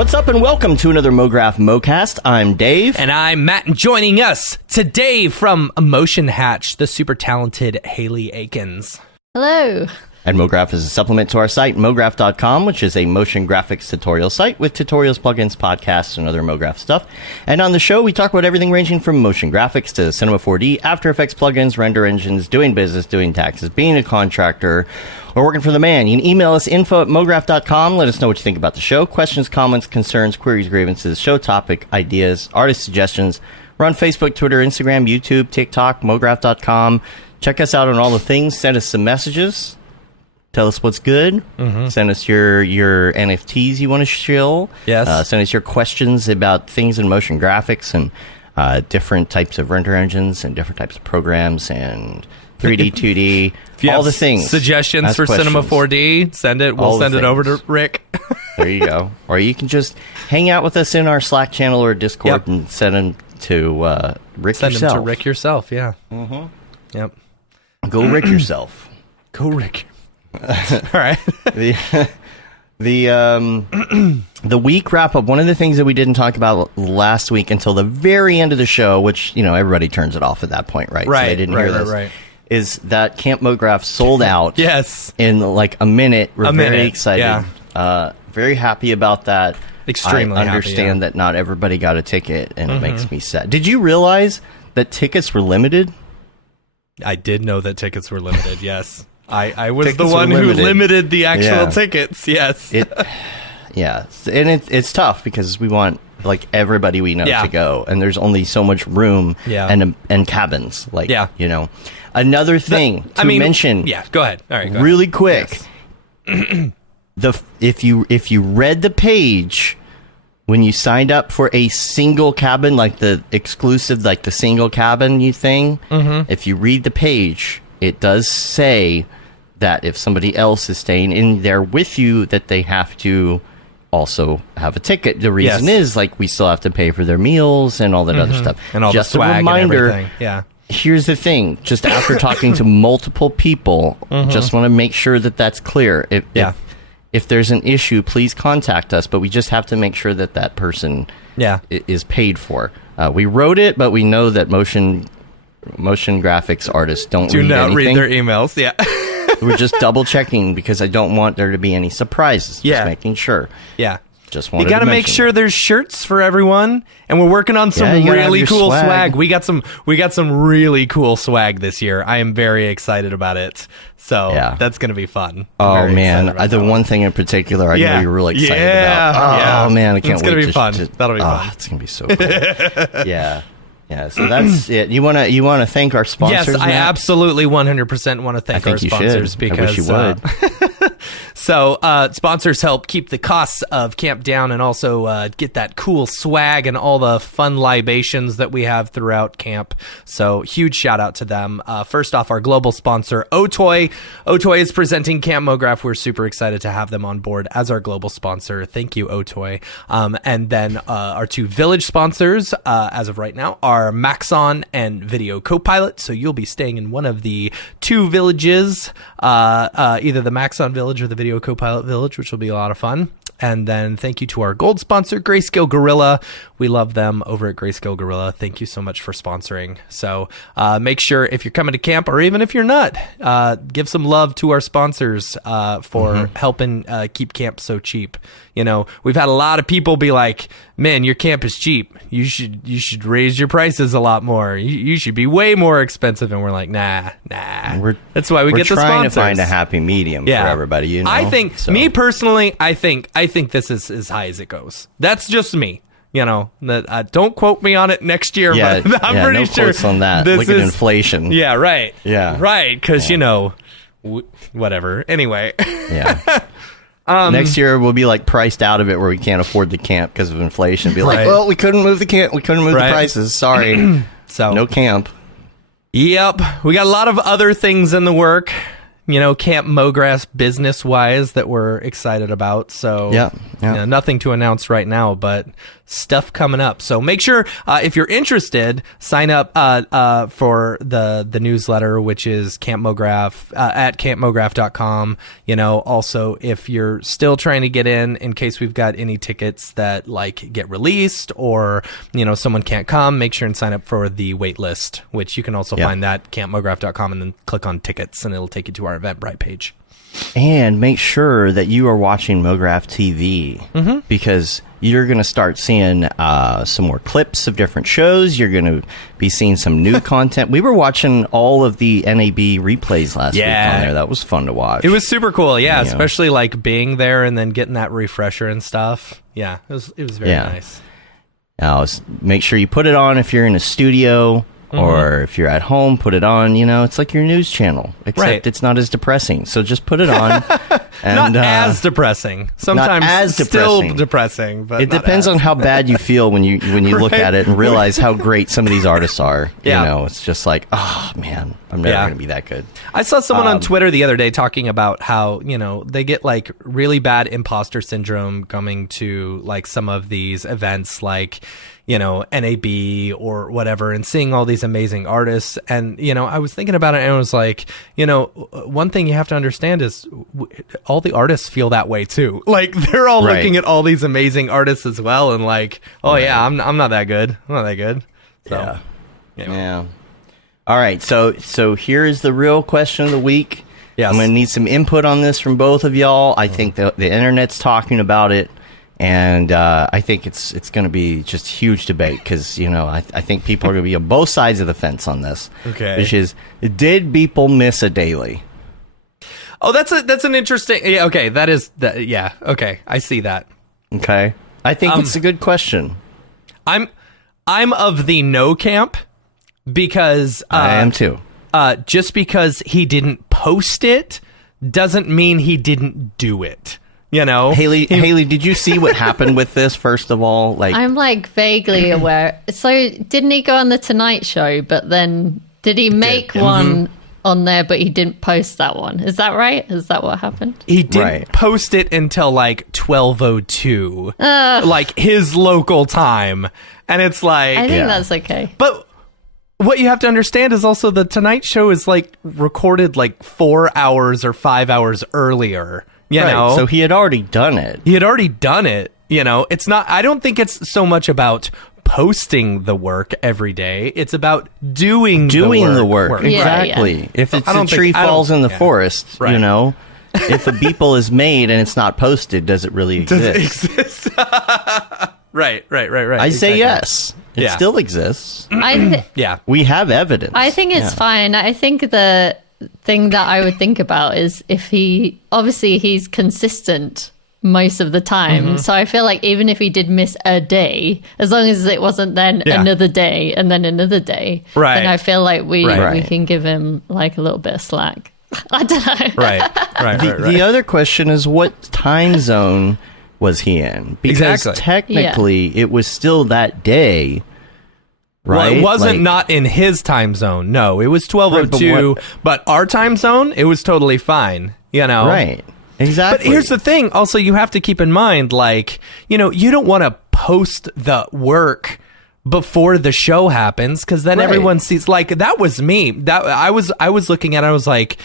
What's up and welcome to another Mograph Mocast. I'm Dave. And I'm Matt, and joining us today from Emotion Hatch, the super talented Hayley Akins. Hello. And Mograph is a supplement to our site, mograph.com, which is a motion graphics tutorial site with tutorials, plugins, podcasts, and other Mograph stuff. And on the show, we talk about everything ranging from motion graphics to Cinema 4D, After Effects plugins, render engines, doing business, doing taxes, being a contractor, or working for the man. You can email us info@mograph.com. Let us know what you think about the show. Questions, comments, concerns, queries, grievances, show topic, ideas, artist suggestions. We're on Facebook, Twitter, Instagram, YouTube, TikTok, mograph.com. Check us out on all the things. Send us some messages. Tell us what's good. Send us your NFTs you want to shill. Yes. Send us your questions about things in motion graphics and different types of render engines and different types of programs and 3D, 2D, all the things. Suggestions for questions. Cinema 4D, send it. We'll send it over to Rick. There you go. Or you can just hang out with us in our Slack channel or Discord and send them to Rick Send yourself. them to Rick yourself, yeah. Yep. Go Rick yourself. Go Rick. All right. The week wrap up. One of the things that we didn't talk about last week until the very end of the show, which everybody turns it off at that point, right? Right. So they didn't hear this. Right. Is that Camp Mograph sold out? Yes. In like a minute. We're very excited. Yeah. Very happy about that. Extremely I happy, understand that not everybody got a ticket, and it makes me sad. Did you realize that tickets were limited? I did know that tickets were limited, yes. I was Tickets the one were who limited. limited the actual Yeah. tickets, yes. Yeah, and it's tough because we want like everybody we know to go, and there's only so much room and cabins. Another thing to mention. Yeah, go ahead. All right, really quick. Yes. If you read the page when you signed up for a single cabin, like the exclusive, like the single cabin thing, if you read the page, it does say that if somebody else is staying in there with you, that they have to also have a ticket. The reason is like we still have to pay for their meals and all that other stuff. And all just the swag a reminder. And everything. Yeah. Here's the thing. Just after talking to multiple people, just want to make sure that that's clear. If there's an issue, please contact us. But we just have to make sure that that person is paid for. We wrote it, but we know that motion graphics artists do not read their emails. Yeah. We're just double checking because I don't want there to be any surprises. Just making sure. Yeah. Just wanted you got to make sure there's shirts for everyone, and we're working on some really cool swag. We got some really cool swag this year. I am very excited about it. So that's going to be fun. Oh man, the one thing in particular I know you're really excited about. Oh man, I can't wait. It's going to be fun. That'll be fun. It's going to be so cool. Yeah, so that's it. You want to thank our sponsors? Yes, I absolutely 100% want to thank our sponsors because I wish you would. So sponsors help keep the costs of camp down and also get that cool swag and all the fun libations that we have throughout camp. So huge shout out to them. First off, our global sponsor, Otoy. Otoy is presenting Camp Mograph. We're super excited to have them on board as our global sponsor. Thank you, Otoy. And then our two village sponsors, as of right now, are Maxon and Video Copilot. So you'll be staying in one of the two villages, either the Maxon village or the Video Copilot village, which will be a lot of fun. And then thank you to our gold sponsor, Grayscale Gorilla. We love them over at Grayscale Gorilla. Thank you so much for sponsoring. So make sure if you're coming to camp, or even if you're not, give some love to our sponsors for helping keep camp so cheap. We've had a lot of people be like, man, your camp is cheap. You should raise your prices a lot more. You should be way more expensive. And we're like, nah. That's why we get the sponsors. We're trying to find a happy medium for everybody. I think, me personally, I think this is as high as it goes. That's just me. Don't quote me on it next year, but I'm pretty sure. Quotes on that. Look at inflation. Yeah, right. Yeah. Right, because, whatever. Anyway. Yeah. Next year we'll be like priced out of it where we can't afford the camp because of inflation. Be like, well, we couldn't move the camp. We couldn't move the prices. Sorry. So no camp. Yep. We got a lot of other things in the work. Camp Mograph business wise that we're excited about. So nothing to announce right now, but stuff coming up. So make sure if you're interested, sign up for the newsletter, which is Camp Mograph at campmograph.com. Also if you're still trying to get in case we've got any tickets that like get released or someone can't come, make sure and sign up for the wait list, which you can also find that campmograph.com and then click on tickets and it'll take you to our Eventbrite page. And make sure that you are watching Mograph TV because you're going to start seeing some more clips of different shows. You're going to be seeing some new content. We were watching all of the NAB replays last week on there. That was fun to watch. It was super cool, especially like being there and then getting that refresher and stuff. Yeah, it was very nice. Now, make sure you put it on if you're in a studio. Or if you're at home, put it on. It's like your news channel, except it's not as depressing. So just put it on. And, not as depressing. Sometimes not as still depressing. But it depends on how bad you feel when you look at it and realize how great some of these artists are. It's just like, oh man, I'm never going to be that good. I saw someone on Twitter the other day talking about how they get like really bad imposter syndrome coming to like some of these events, like NAB or whatever, and seeing all these amazing artists. And, I was thinking about it and I was like, one thing you have to understand is all the artists feel that way too. Like they're all looking at all these amazing artists as well. And like, I'm not that good. I'm not that good. So, yeah. All right. So here's the real question of the week. Yes. I'm going to need some input on this from both of y'all. I think the internet's talking about it. And I think it's going to be just huge debate because, I think people are going to be on both sides of the fence on this. Okay. Which is, did people miss a daily? Oh, that's an interesting... Yeah, okay, that is... yeah, okay, I see that. Okay. I think it's a good question. I'm of the no camp because... I am too. Just because he didn't post it doesn't mean he didn't do it. Hayley, did you see what happened with this? First of all, I'm like vaguely aware. So didn't he go on the Tonight Show? But then did he make one on there? But he didn't post that one. Is that right? Is that what happened? He didn't post it until like 12:02, like his local time, and it's like I think that's okay. But what you have to understand is also the Tonight Show is like recorded like 4 hours or 5 hours earlier. So he had already done it. It's not, I don't think it's so much about posting the work every day. It's about doing the work. Exactly. Yeah. If it's a tree falls in the forest, if a beeple is made and it's not posted, does it really exist? Does it exist? Right. I say yes. It still exists. We have evidence. I think it's fine. I think the thing that I would think about is if he's consistent most of the time. So I feel like even if he did miss a day, as long as it wasn't then another day and then another day, then I feel like we can give him like a little bit of slack. I don't know. Right. The other question is, what time zone was he in? Because technically it was still that day. Right? Well, it wasn't not in his time zone. No, it was 12:02. But our time zone, it was totally fine. Right. Exactly. But here's the thing. Also, you have to keep in mind, like, you don't want to post the work before the show happens because then everyone sees. Like, that was me. That I was looking at it. I was like,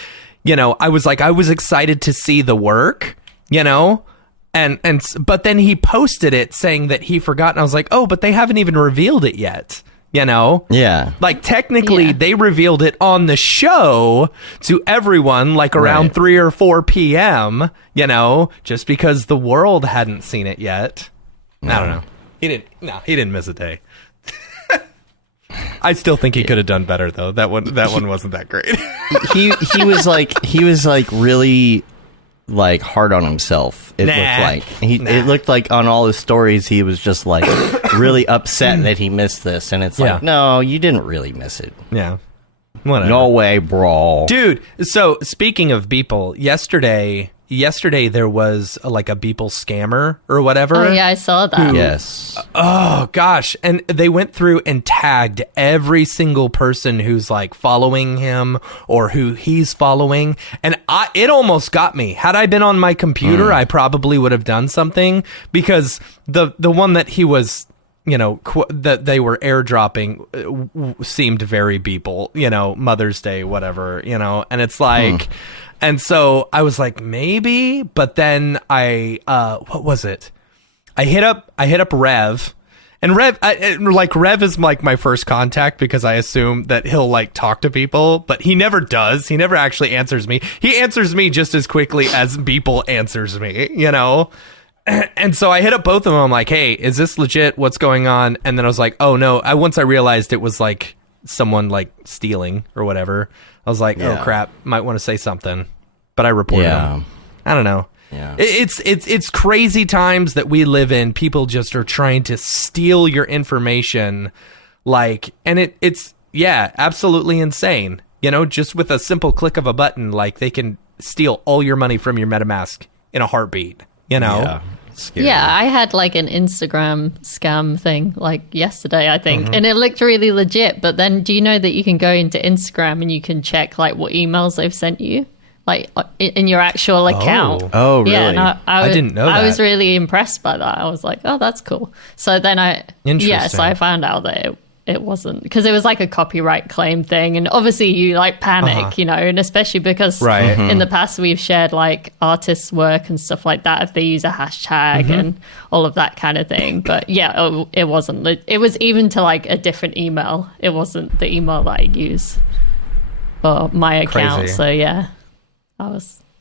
I was excited to see the work. But then he posted it saying that he forgot, and I was like, oh, but they haven't even revealed it yet. Like technically they revealed it on the show to everyone like around 3 or 4 p.m. Just because the world hadn't seen it yet. I don't know. He didn't miss a day. I still think he could have done better though. That one wasn't that great. he was like really like hard on himself. It looked like on all his stories he was just like really upset that he missed this, and it's like, no, you didn't really miss it. Whatever. No way, bro. Dude, so speaking of Beeple, yesterday yesterday there was like a Beeple scammer or whatever. Oh, yeah, I saw that. Yes. Oh gosh, and they went through and tagged every single person who's like following him or who he's following, and it almost got me. Had I been on my computer, I probably would have done something, because the one that he was, that they were airdropping seemed very Beeple, Mother's Day, whatever, and it's like. And so I was like, maybe, but then what was it? I hit up Rev, and Rev is like my first contact, because I assume that he'll like talk to people, but he never does. He never actually answers me. He answers me just as quickly as Beeple answers me, And so I hit up both of them. I'm like, hey, is this legit? What's going on? And then I was like, oh no. Once I realized it was like someone like stealing or whatever, I was like, oh crap, might want to say something, but I reported him. I don't know. Yeah. It's crazy times that we live in. People just are trying to steal your information, and it's absolutely insane. Just with a simple click of a button, like they can steal all your money from your MetaMask in a heartbeat. Yeah. Scary. Yeah, I had like an Instagram scam thing like yesterday, I think, and it looked really legit. But then, do you know that you can go into Instagram and you can check like what emails they've sent you, like in your actual account? Oh, really? Yeah, and I didn't know that. I was really impressed by that. I was like, oh, that's cool. So then so I found out that it wasn't, because it was like a copyright claim thing, and obviously you like panic, and especially because in the past we've shared like artists' work and stuff like that if they use a hashtag and all of that kind of thing. But it wasn't. It was even to like a different email. It wasn't the email that I use for my account. Crazy. So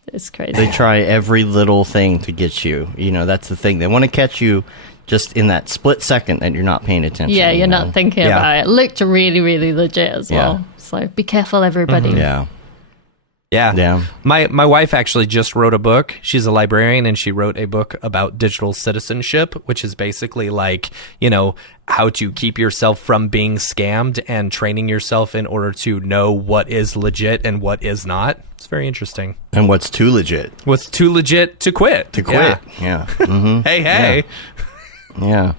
it's crazy. They try every little thing to get you. That's the thing. They want to catch you just in that split second that you're not paying attention. Yeah, you're not thinking about it. It looked really, really legit as well. So be careful, everybody. Yeah. My wife actually just wrote a book. She's a librarian, and she wrote a book about digital citizenship, which is basically like, how to keep yourself from being scammed and training yourself in order to know what is legit and what is not. It's very interesting. And what's too legit? What's too legit to quit? Yeah. Mm-hmm. Hey. Yeah.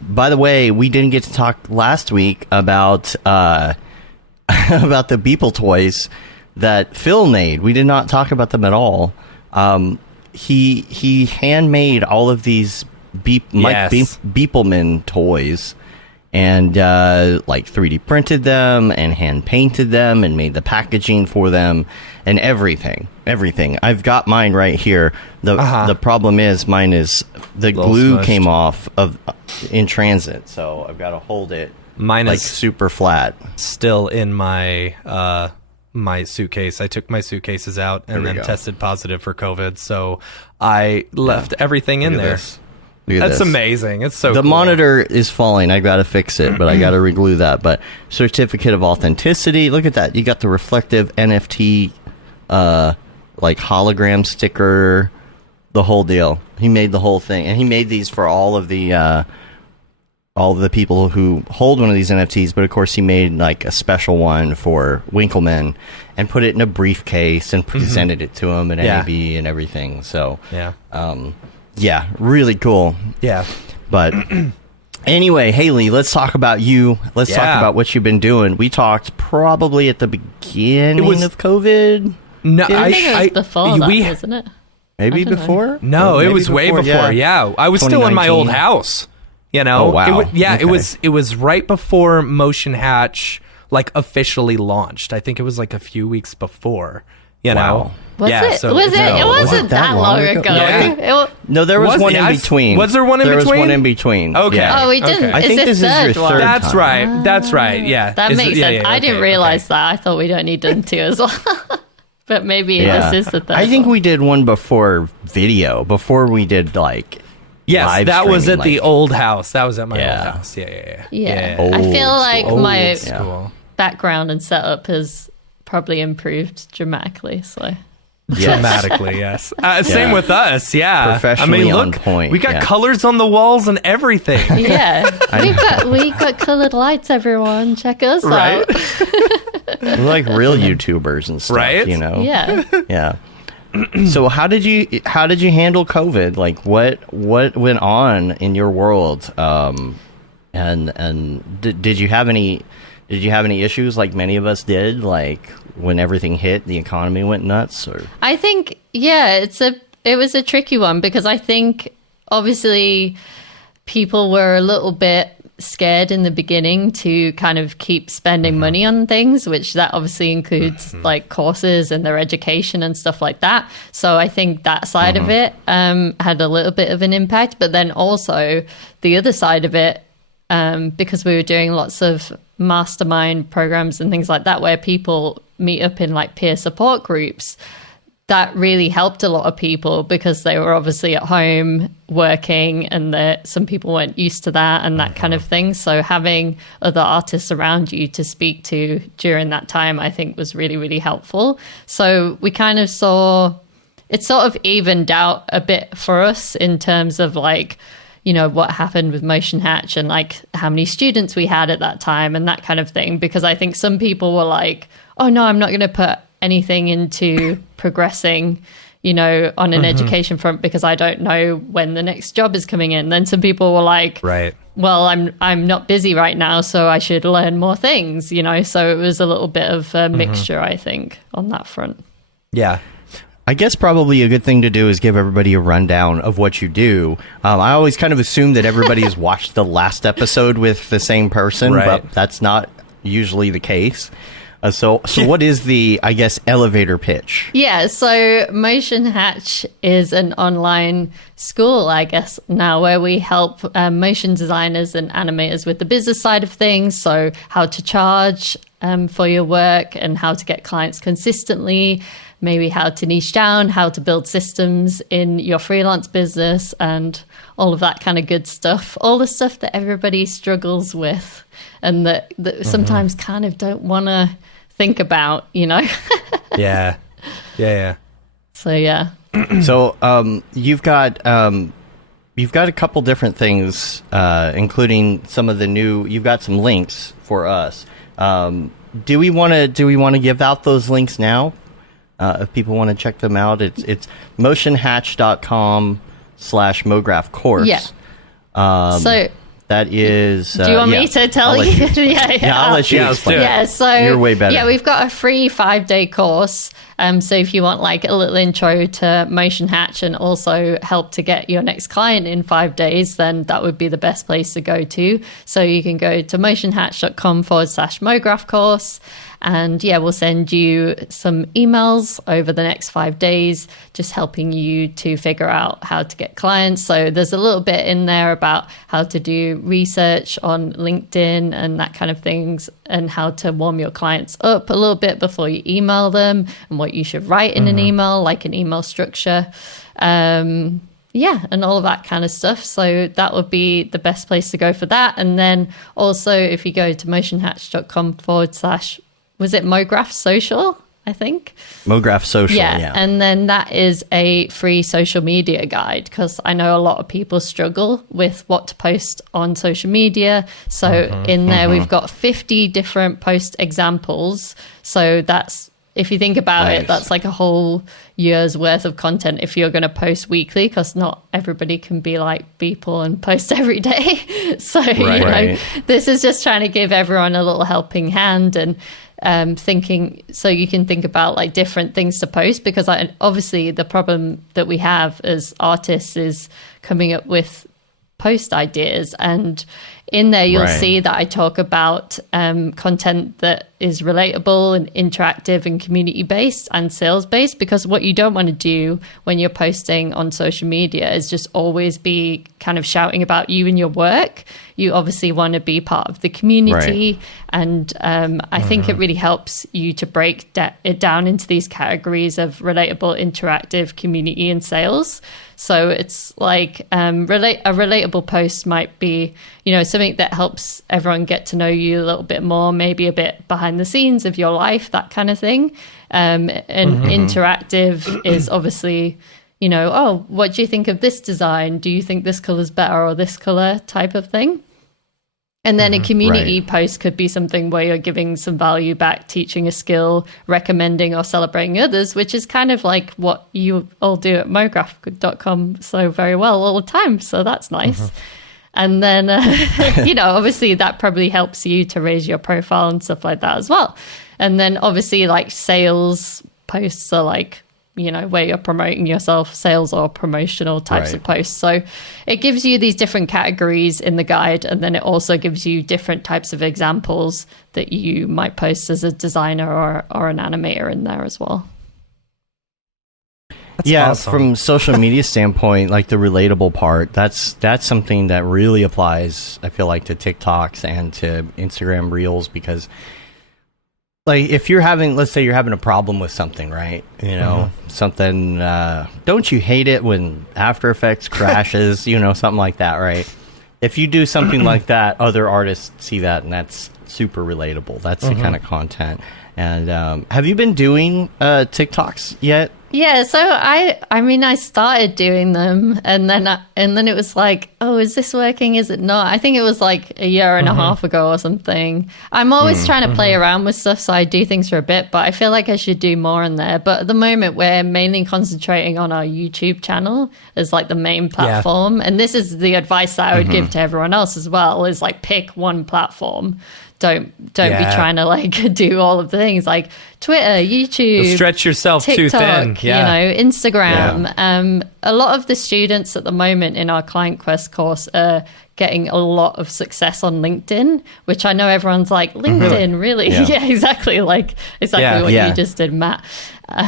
By the way, we didn't get to talk last week about about the Beeple toys that Phil made. We did not talk about them at all. He handmade all of these Beepleman toys, and like 3D printed them and hand painted them and made the packaging for them and everything. I've got mine right here. The problem is mine is the glue smushed. came off in transit, so I've got to hold it. Mine like is super flat. Still in my my suitcase. I took my suitcases out and then tested positive for COVID, so I left everything in there. That's amazing. It's so the cool. monitor is falling. I gotta fix it, but I gotta reglue that. But certificate of authenticity. Look at that. You got the reflective NFT, like hologram sticker, the whole deal. He made the whole thing, and he made these for all of the people who hold one of these NFTs. But of course, he made like a special one for Winkleman and put it in a briefcase and presented it to him at NAB and everything. So yeah, really cool. Yeah. But anyway, Hayley, let's talk about you. Let's talk about what you've been doing. We talked probably at the beginning of COVID. No, I think it was before that, wasn't it? Maybe before? No, it was way before. Yeah. I was still in my old house. Oh, wow. It was right before Motion Hatch like officially launched. I think it was like a few weeks before. Wow. Was it? It wasn't that long ago. No, there was one in between. Was there one in between? There was one in between. Okay. Yeah. Oh, we didn't. Okay. I think this is your third That's time. right. That's right. Yeah. That makes sense. I didn't realize that. I thought we'd only done two as well. But maybe this is the third I think one. we did one before video, before we did like yes, that was at like, the old house. That was at my old house. Yeah. I feel like my background and setup has probably improved dramatically. So dramatically, yes. Same with us. Yeah, professionally look, on point. We got colors on the walls and everything. Yeah, we got colored lights. Everyone, check us out. We're like real YouTubers and stuff, right? you know. Yeah. Yeah. So how did you handle COVID? Like what went on in your world? And did you have any issues like many of us did? Like when everything hit, the economy went nuts? Or I think, yeah, it was a tricky one because I think obviously people were a little bit scared in the beginning to kind of keep spending money on things, which that obviously includes like courses and their education and stuff like that. So I think that side of it had a little bit of an impact, but then also the other side of it, because we were doing lots of mastermind programs and things like that where people meet up in like peer support groups, that really helped a lot of people because they were obviously at home working and some people weren't used to that and that kind of thing. So having other artists around you to speak to during that time, I think was really, really helpful. So we kind of saw it sort of evened out a bit for us in terms of like, you know, what happened with Motion Hatch and like how many students we had at that time and that kind of thing. Because I think some people were like, oh no, I'm not going to put anything into progressing, you know, on an education front because I don't know when the next job is coming in. Then some people were like, right, well, I'm not busy right now, so I should learn more things, you know. So it was a little bit of a mixture, I think, on that front. Yeah. I guess probably a good thing to do is give everybody a rundown of what you do. I always kind of assume that everybody has watched the last episode with the same person, right, but that's not usually the case. So what is the, I guess, elevator pitch? Yeah, so Motion Hatch is an online school, I guess, now where we help motion designers and animators with the business side of things. So how to charge for your work and how to get clients consistently, maybe how to niche down, how to build systems in your freelance business and all of that kind of good stuff. All the stuff that everybody struggles with and that sometimes kind of don't want to think about, you know? Yeah. So, yeah. So you've got a couple different things, including some of the new. You've got some links for us. Do we want to give out those links now? If people want to check them out, it's motionhatch.com/Mograph course. Yeah. So that is. Do you want me to tell you? Yeah, I'll let you explain. Yeah, so you're way better. Yeah, we've got a free 5-day course. So if you want like a little intro to Motion Hatch and also help to get your next client in 5 days, then that would be the best place to go to. So you can go to motionhatch.com/Mograph course. And yeah, we'll send you some emails over the next 5 days, just helping you to figure out how to get clients. So there's a little bit in there about how to do research on LinkedIn and that kind of things, and how to warm your clients up a little bit before you email them, and what you should write in an email, like an email structure. Yeah, and all of that kind of stuff. So that would be the best place to go for that. And then also if you go to motionhatch.com/ was it Mograph Social, I think? Mograph Social, yeah. And then that is a free social media guide, because I know a lot of people struggle with what to post on social media. So in there, we've got 50 different post examples. So that's, if you think about it, that's like a whole year's worth of content if you're going to post weekly, because not everybody can be like people and post every day. So, this is just trying to give everyone a little helping hand and thinking, so you can think about like different things to post, because obviously the problem that we have as artists is coming up with post ideas, and in there you'll see that I talk about content that is relatable and interactive and community based and sales based, because what you don't want to do when you're posting on social media is just always be kind of shouting about you and your work. You obviously want to be part of the community, and I think it really helps you to break it down into these categories of relatable, interactive, community, and sales. So it's like a relatable post might be, something that helps everyone get to know you a little bit more, maybe a bit behind the scenes of your life, that kind of thing. And interactive is obviously, oh, what do you think of this design? Do you think this color's better or this color, type of thing? And then a community post could be something where you're giving some value back, teaching a skill, recommending or celebrating others, which is kind of like what you all do at Mograph.com so very well all the time. So that's nice. And then, obviously that probably helps you to raise your profile and stuff like that as well. And then obviously like sales posts are like, where you're promoting yourself, sales or promotional types of posts. So it gives you these different categories in the guide. And then it also gives you different types of examples that you might post as a designer or an animator in there as well. That's awesome. From social media standpoint, like the relatable part, that's something that really applies, I feel like, to TikToks and to Instagram Reels, because like if you're let's say you're having a problem with something, right? Something, don't you hate it when After Effects crashes, something like that, right? If you do something like that, other artists see that, and that's super relatable. That's the kind of content. And have you been doing TikToks yet? Yeah, so I started doing them, and then it was like, oh, is this working? Is it not? I think it was like a year and a half ago or something. I'm always trying to play around with stuff, so I do things for a bit, but I feel like I should do more in there. But at the moment, we're mainly concentrating on our YouTube channel as like the main platform, and this is the advice that I would give to everyone else as well: is like pick one platform. Don't be trying to like do all of the things like Twitter, YouTube, you'll stretch yourself TikTok, too thin. Instagram. Yeah. A lot of the students at the moment in our Client Quest course are getting a lot of success on LinkedIn, which I know everyone's like, LinkedIn, really? Yeah, exactly. Like exactly what you just did, Matt.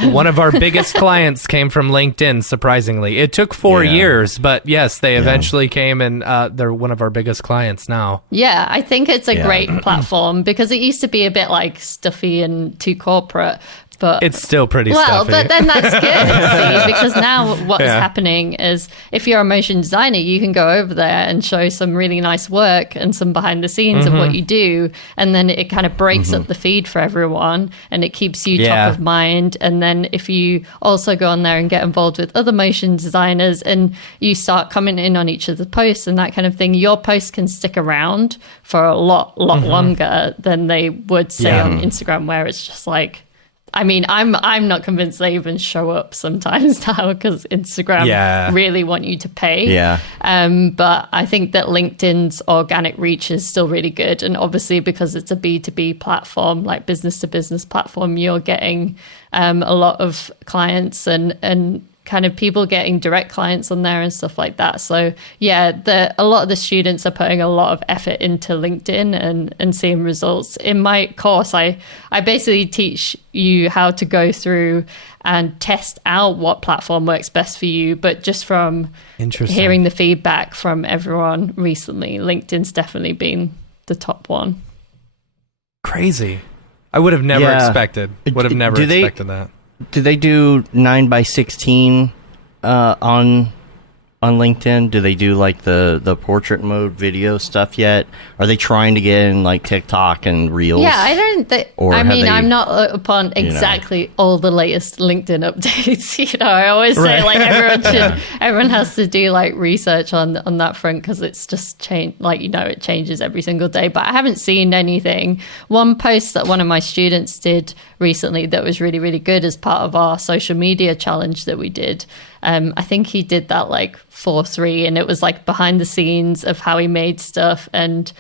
One of our biggest clients came from LinkedIn, surprisingly. It took 4 years, but yes, they eventually came, and they're one of our biggest clients now. Yeah, I think it's a great platform because it used to be a bit like stuffy and too corporate. But it's still pretty stuffy. But then that's good, see, because now what's happening is if you're a motion designer, you can go over there and show some really nice work and some behind the scenes of what you do. And then it kind of breaks up the feed for everyone, and it keeps you top of mind. And then if you also go on there and get involved with other motion designers and you start commenting on each of the posts and that kind of thing, your posts can stick around for a lot longer than they would say on Instagram, where it's just like, I mean, I'm not convinced they even show up sometimes now because Instagram really want you to pay. Yeah. But I think that LinkedIn's organic reach is still really good. And obviously because it's a B2B platform, like business to business platform, you're getting a lot of clients and kind of people getting direct clients on there and stuff like that. So yeah, a lot of the students are putting a lot of effort into LinkedIn and seeing results. In my course, I basically teach you how to go through and test out what platform works best for you. But just from hearing the feedback from everyone recently, LinkedIn's definitely been the top one. Crazy. I would have never expected. Would have never expected that. Do they do 9:16 on LinkedIn? Do they do like the portrait mode video stuff yet? Are they trying to get in like TikTok and Reels? Yeah, I don't. I'm not up on exactly all the latest LinkedIn updates. I always say like everyone has to do like research on that front because it's just changed. Like it changes every single day. But I haven't seen anything. One post that one of my students did recently that was really, really good as part of our social media challenge that we did. I think he did that like 4-3, and it was like behind the scenes of how he made stuff, and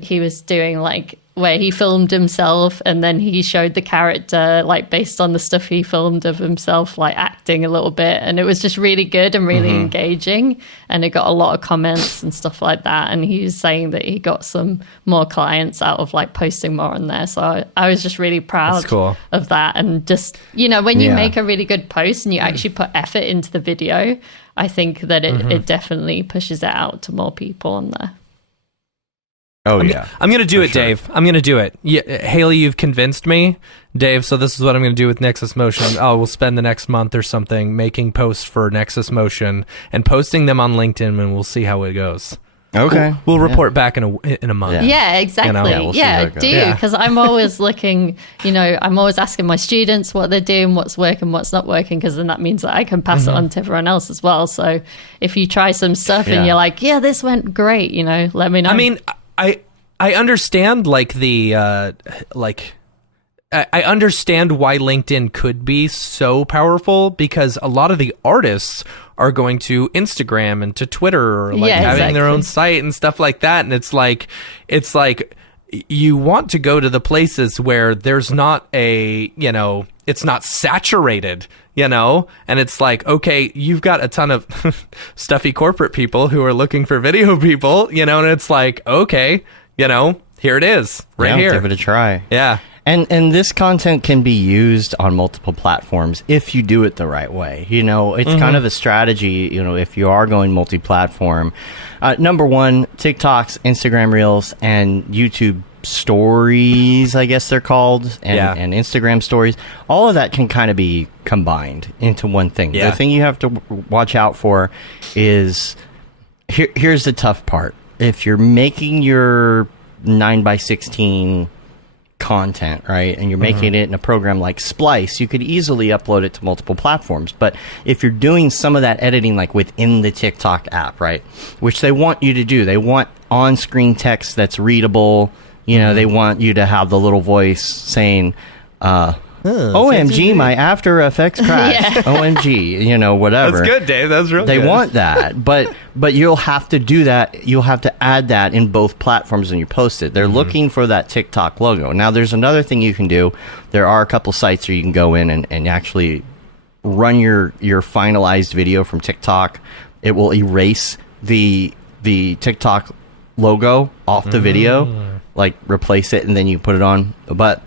he was doing like where he filmed himself and then he showed the character like based on the stuff he filmed of himself like acting a little bit, and it was just really good and really engaging, and it got a lot of comments and stuff like that, and he was saying that he got some more clients out of like posting more on there. So I was just really proud of that, and just when you make a really good post and you actually put effort into the video, I think that it definitely pushes it out to more people on there. I'm going to do it, sure. Dave. I'm going to do it. Hayley, you've convinced me. Dave, so this is what I'm going to do with Nexus Motion. We'll spend the next month or something making posts for Nexus Motion and posting them on LinkedIn, and we'll see how it goes. Okay. We'll report back in a month. Yeah, exactly. We'll do, because I'm always looking, I'm always asking my students what they're doing, what's working, what's not working, because then that means that I can pass it on to everyone else as well. So if you try some stuff and you're like, this went great, let me know. I mean, I understand like the I understand why LinkedIn could be so powerful, because a lot of the artists are going to Instagram and to Twitter, or like having their own site and stuff like that. And it's like you want to go to the places where there's not it's not saturated, and it's like, okay, you've got a ton of stuffy corporate people who are looking for video people, and it's like, okay, here it is right here. Give it a try. Yeah. And this content can be used on multiple platforms if you do it the right way. It's kind of a strategy, if you are going multi-platform. Number one, TikToks, Instagram Reels, and YouTube Stories, I guess they're called, and Instagram Stories. All of that can kind of be combined into one thing. Yeah. The thing you have to watch out for is, here's the tough part. If you're making your 9:16 content, right, and you're making it in a program like Splice, you could easily upload it to multiple platforms. But if you're doing some of that editing like within the TikTok app, right, which they want you to do, they want on-screen text that's readable, they want you to have the little voice saying OMG, my After Effects crashed. OMG, whatever. That's good, Dave. That's really They good. want that, but you'll have to do that. You'll have to add that in both platforms when you post it. They're looking for that TikTok logo. Now, there's another thing you can do. There are a couple sites where you can go in and actually run your finalized video from TikTok. It will erase the TikTok logo off the video, like replace it, and then you put it on. But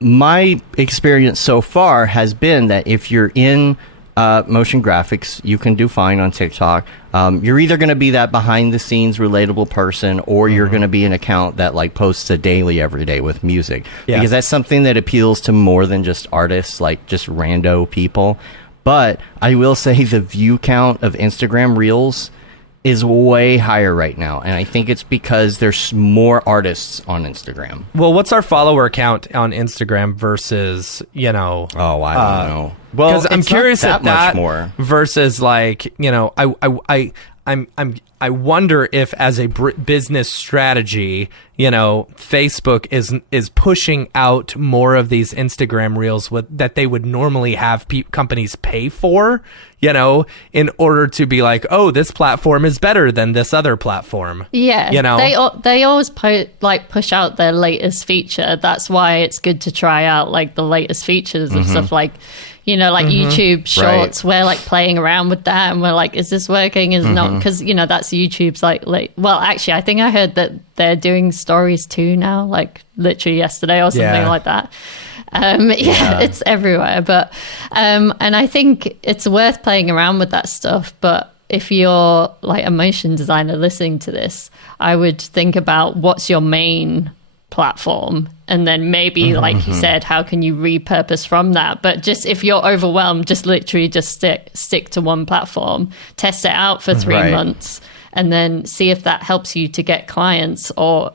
my experience so far has been that if you're in motion graphics, you can do fine on TikTok. You're either going to be that behind-the-scenes relatable person, or you're going to be an account that like posts a daily every day with music, because that's something that appeals to more than just artists, like just rando people. But I will say the view count of Instagram Reels is way higher right now, and I think it's because there's more artists on Instagram. Well, what's our follower count on Instagram versus, I don't know. Well, because I'm curious not at that that much more versus like, I wonder if as a business strategy, Facebook is pushing out more of these Instagram Reels that they would normally have companies pay for, in order to be like, oh, this platform is better than this other platform. Yeah, they always push out their latest feature. That's why it's good to try out like the latest features of stuff like, like YouTube Shorts. We're like playing around with that, and we're like, is this working? Is it not? Because that's YouTube's like. Well, actually, I think I heard that they're doing stories too now, like literally yesterday or something like that. It's everywhere. But and I think it's worth playing around with that stuff. But if you're like a motion designer listening to this, I would think about what's your main platform, and then maybe like you said, how can you repurpose from that? But just if you're overwhelmed, just literally just stick to one platform, test it out for 3 months, and then see if that helps you to get clients or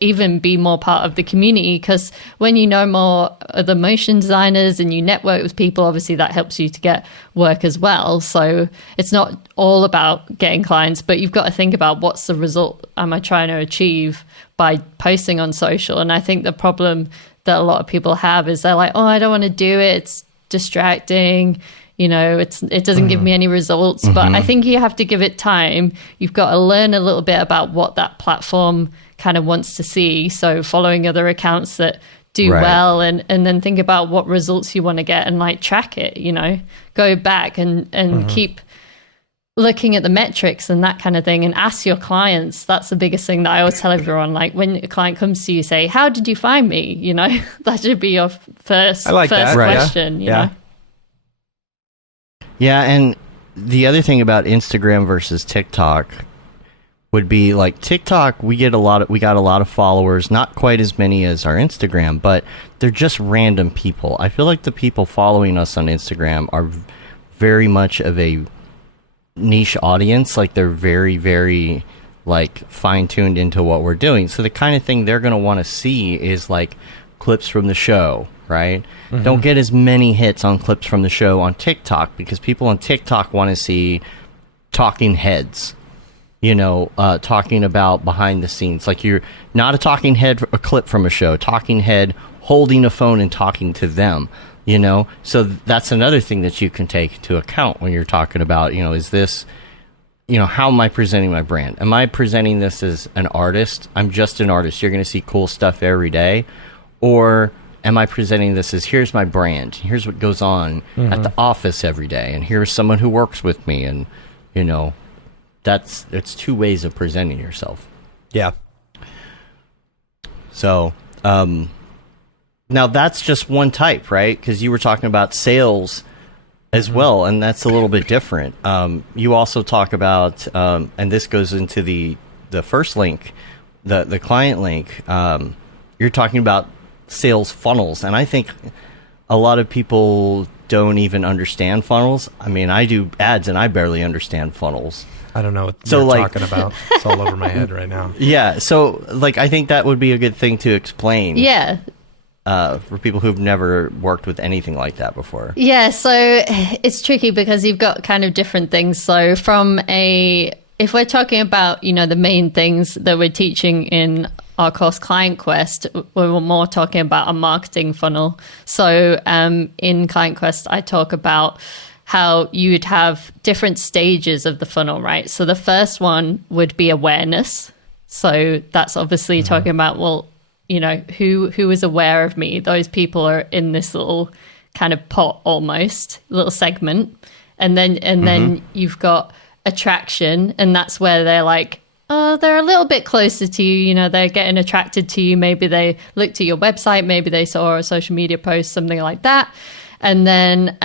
even be more part of the community. Because when you know more of the motion designers and you network with people, obviously that helps you to get work as well. So it's not all about getting clients, but you've got to think about what's the result am I trying to achieve by posting on social. And I think the problem that a lot of people have is they're like, oh, I don't want to do it, it's distracting, it doesn't give me any results. But I think you have to give it time. You've got to learn a little bit about what that platform kind of wants to see. So following other accounts that do well, and then think about what results you want to get and like track it, go back and keep looking at the metrics and that kind of thing, and ask your clients. That's the biggest thing that I always tell everyone. Like when a client comes to you, say, how did you find me? That should be your first question. Yeah, and the other thing about Instagram versus TikTok would be like TikTok, we got a lot of followers, not quite as many as our Instagram, but they're just random people. I feel like the people following us on Instagram are very much of a niche audience. Like they're very, very like fine-tuned into what we're doing. So the kind of thing they're going to want to see is like clips from the show, right? Don't get as many hits on clips from the show on TikTok, because people on TikTok want to see talking heads. talking about behind the scenes. Like, you're not a talking head, a clip from a show, talking head holding a phone and talking to them, So that's another thing that you can take into account when you're talking about, is this, how am I presenting my brand? Am I presenting this as an artist? I'm just an artist. You're going to see cool stuff every day. Or am I presenting this as, here's my brand, here's what goes on at the office every day, and here's someone who works with me, and it's two ways of presenting yourself. Yeah. So now that's just one type, right? Because you were talking about sales as well, and that's a little bit different. You also talk about, and this goes into the first link, the client link. You're talking about sales funnels, and I think a lot of people don't even understand funnels. I mean, I do ads and I barely understand funnels. I don't know what you're talking about. It's all over my head right now. Yeah, so I think that would be a good thing to explain. Yeah. For people who've never worked with anything like that before. Yeah, so it's tricky because you've got kind of different things. So if we're talking about, the main things that we're teaching in our course Client Quest, we're more talking about a marketing funnel. So in Client Quest, I talk about how you'd have different stages of the funnel, right? So the first one would be awareness. So that's obviously talking about, well, who is aware of me? Those people are in this little kind of pot, almost little segment. And then you've got attraction, and that's where they're like, they're a little bit closer to you, they're getting attracted to you. Maybe they looked at your website, maybe they saw a social media post, something like that. And then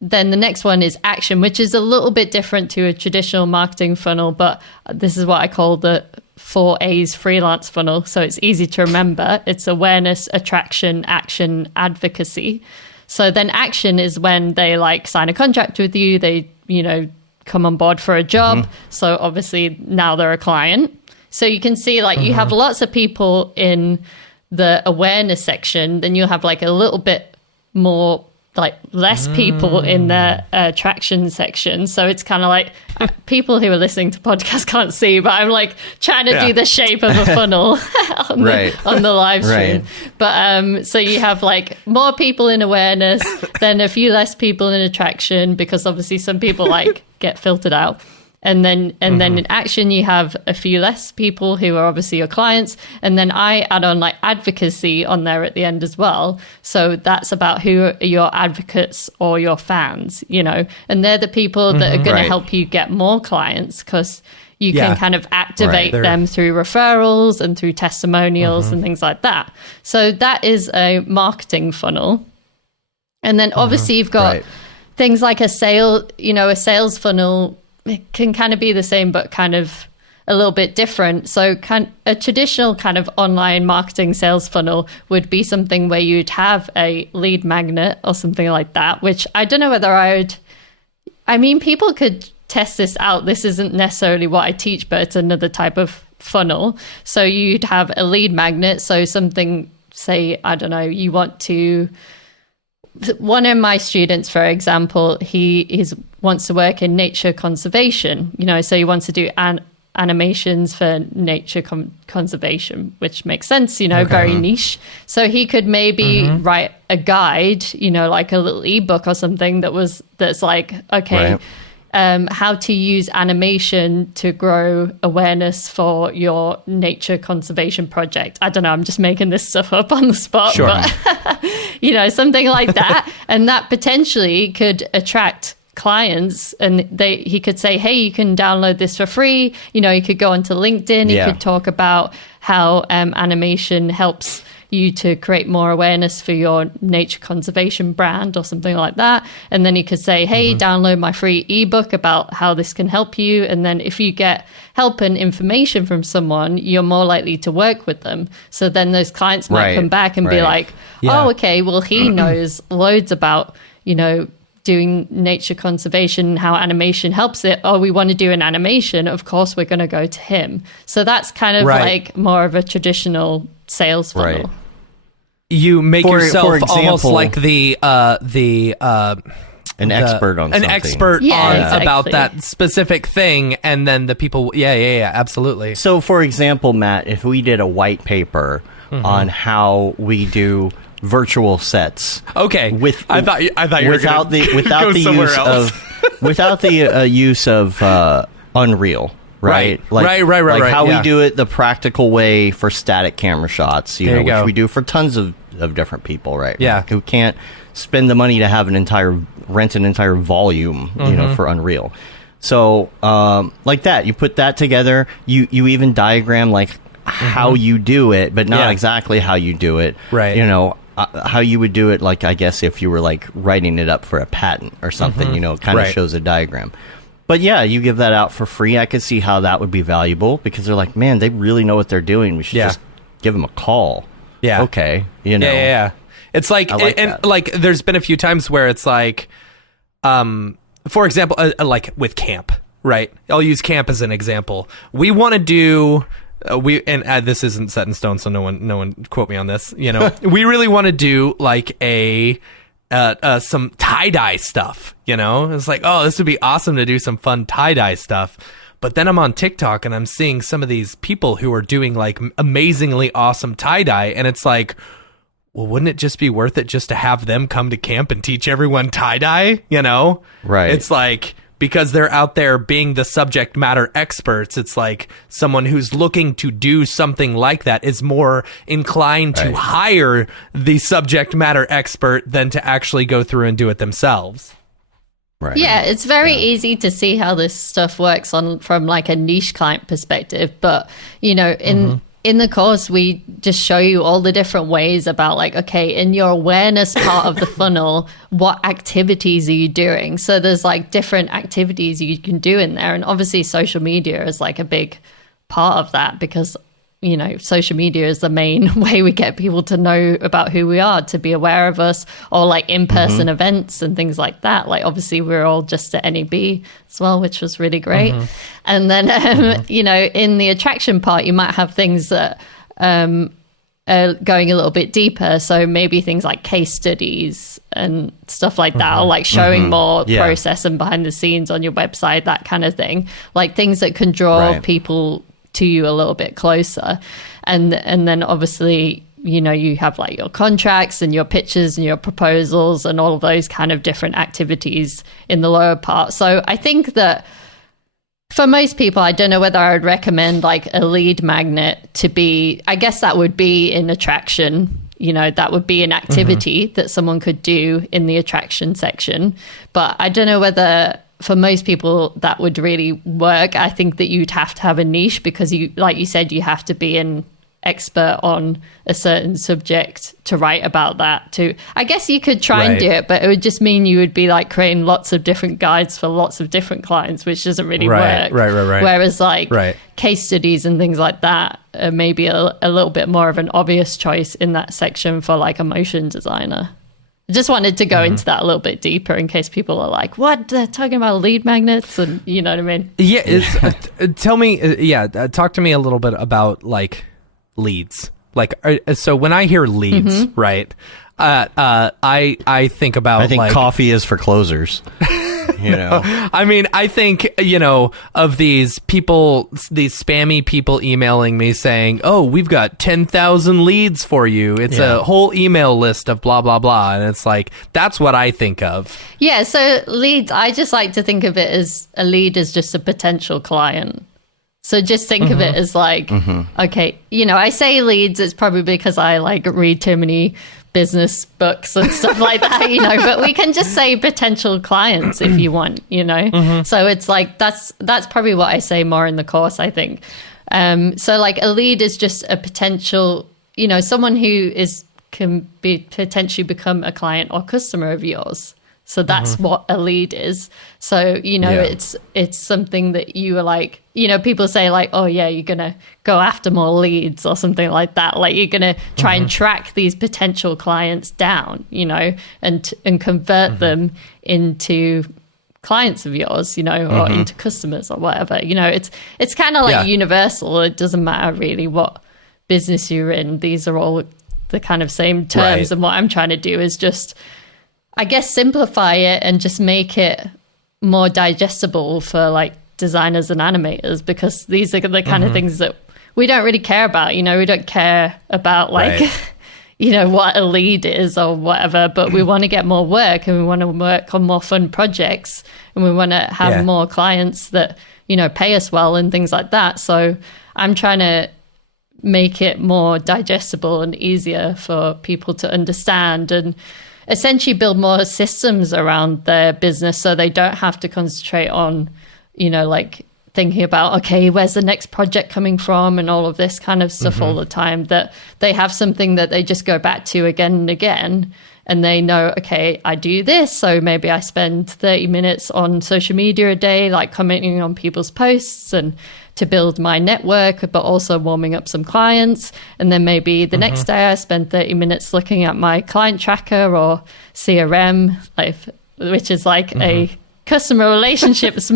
the next one is action, which is a little bit different to a traditional marketing funnel, but this is what I call the 4 A's freelance funnel. So it's easy to remember. It's awareness, attraction, action, advocacy. So then action is when they sign a contract with you, they, come on board for a job. So obviously now they're a client. So you can see you have lots of people in the awareness section, then you'll have a little bit more less people in the attraction section. So it's kind of people who are listening to podcasts can't see, but I'm trying to do the shape of a funnel on the live stream. Right. But so you have more people in awareness, then a few less people in attraction, because obviously some people get filtered out. And then in action, you have a few less people who are obviously your clients. And then I add on advocacy on there at the end as well. So that's about who are your advocates or your fans, and they're the people that are going to help you get more clients, because you can kind of activate them through referrals and through testimonials and things like that. So that is a marketing funnel. And then obviously you've got things like a sales funnel. It can kind of be the same, but kind of a little bit different. So a traditional kind of online marketing sales funnel would be something where you'd have a lead magnet or something like that, which I don't know whether people could test this out. This isn't necessarily what I teach, but it's another type of funnel. So you'd have a lead magnet. So something, say, I don't know, you want to... One of my students, for example, he wants to work in nature conservation, so he wants to do animations for nature conservation, which makes sense, very niche. So he could maybe write a guide, a little ebook or something that's how to use animation to grow awareness for your nature conservation project. I don't know, I'm just making this stuff up on the spot, but something like that. And that potentially could attract clients, and he could say, hey, you can download this for free. You could go onto LinkedIn. You could talk about how animation helps you to create more awareness for your nature conservation brand or something like that. And then you could say, hey, download my free ebook about how this can help you. And then if you get help and information from someone, you're more likely to work with them. So then those clients might come back and be like, oh, okay, well, he knows loads about, doing nature conservation, how animation helps it. Oh, we want to do an animation. Of course, we're going to go to him. So that's kind of more of a traditional sales funnel. You make yourself almost like the an expert on something. An expert Yeah, on exactly. about that specific thing, and then the people. Yeah, absolutely. So, for example, Matt, if we did a white paper on how we do virtual sets, Okay, with I thought you were without gonna the without go the somewhere use else. of without the use of Unreal. Right. Right, how yeah. we do it the practical way for static camera shots, There you which go. we do for tons of different people, right? Yeah. Like, who can't spend the money to have rent an entire volume, for Unreal. So, like that, you put that together, you even diagram like how you do it, but not Yeah. exactly how you do it. Right. How you would do it, like, I guess if you were like writing it up for a patent or something, kind of Right. shows a diagram. But yeah, you give that out for free. I could see how that would be valuable because they're like, man, they really know what they're doing. We should Yeah. just give them a call. Yeah. Okay. Yeah. It's like, I like and that. like, there's been a few times where it's like, for example, like with camp, right? I'll use camp as an example. We want to do. This isn't set in stone, so no one quote me on this. We really want to do like some tie-dye stuff, It's like, oh, this would be awesome to do some fun tie-dye stuff. But then I'm on TikTok and I'm seeing some of these people who are doing like amazingly awesome tie-dye, and it's like, well, wouldn't it just be worth it just to have them come to camp and teach everyone tie-dye, Right. It's like, because they're out there being the subject matter experts, it's like someone who's looking to do something like that is more inclined to Right. hire the subject matter expert than to actually go through and do it themselves. Right. Yeah, it's very easy to see how this stuff works from like a niche client perspective. But, in the course, we just show you all the different ways about like, okay, in your awareness part of the funnel, what activities are you doing? So there's like different activities you can do in there. And obviously social media is like a big part of that because, social media is the main way we get people to know about who we are, to be aware of us, or like in-person events and things like that. Like obviously we're all just at NEB as well, which was really great. And then, in the attraction part, you might have things that are going a little bit deeper. So maybe things like case studies and stuff like that, or like showing more Yeah. process and behind the scenes on your website, that kind of thing. Like things that can draw Right. people to you a little bit closer. And then obviously, you have like your contracts and your pitches and your proposals and all of those kind of different activities in the lower part. So I think that for most people, I don't know whether I would recommend like a lead magnet to be, I guess that would be in attraction. That would be an activity that someone could do in the attraction section. But I don't know whether for most people that would really work. I think that you'd have to have a niche because like you said, you have to be an expert on a certain subject to write about that too. I guess you could try and Right. do it, but it would just mean you would be like creating lots of different guides for lots of different clients, which doesn't really Right, work. right. Whereas like Right. case studies and things like that are maybe a little bit more of an obvious choice in that section for like a motion designer. I just wanted to go into that a little bit deeper in case people are like, what? They're talking about lead magnets and you know what I mean? Yeah, tell me, talk to me a little bit about like leads. Like, so when I hear leads, right? I think about. I think like, coffee is for closers. I mean, I think, of these people, these spammy people emailing me saying, oh, we've got 10,000 leads for you. It's a whole email list of blah, blah, blah. And it's like, that's what I think of. Yeah, so leads, I just like to think of it as a lead as just a potential client. So just think of it as like, okay, I say leads, it's probably because I like read too many business books and stuff like that, but we can just say potential clients if you want, So it's like, that's probably what I say more in the course, I think. So like a lead is just a potential, someone who can be potentially become a client or customer of yours. So that's what a lead is. So, it's something that you are like, people say like, oh yeah, you're going to go after more leads or something like that. Like you're going to try and track these potential clients down, and convert them into clients of yours, or into customers or whatever. It's kind of like universal. It doesn't matter really what business you're in. These are all the kind of same terms. Right. And what I'm trying to do is just, I guess, simplify it and just make it more digestible for like designers and animators, because these are the kind of things that we don't really care about. We don't care about like, what a lead is or whatever, but we want to get more work, and we want to work on more fun projects, and we want to have more clients that, pay us well and things like that. So I'm trying to make it more digestible and easier for people to understand, and essentially build more systems around their business, so they don't have to concentrate on, like thinking about, okay, where's the next project coming from and all of this kind of stuff all the time, that they have something that they just go back to again and again, and they know, okay, I do this, so maybe I spend 30 minutes on social media a day, like commenting on people's posts and to build my network, but also warming up some clients. And then maybe the next day I spend 30 minutes looking at my client tracker or CRM, which is like a customer relationships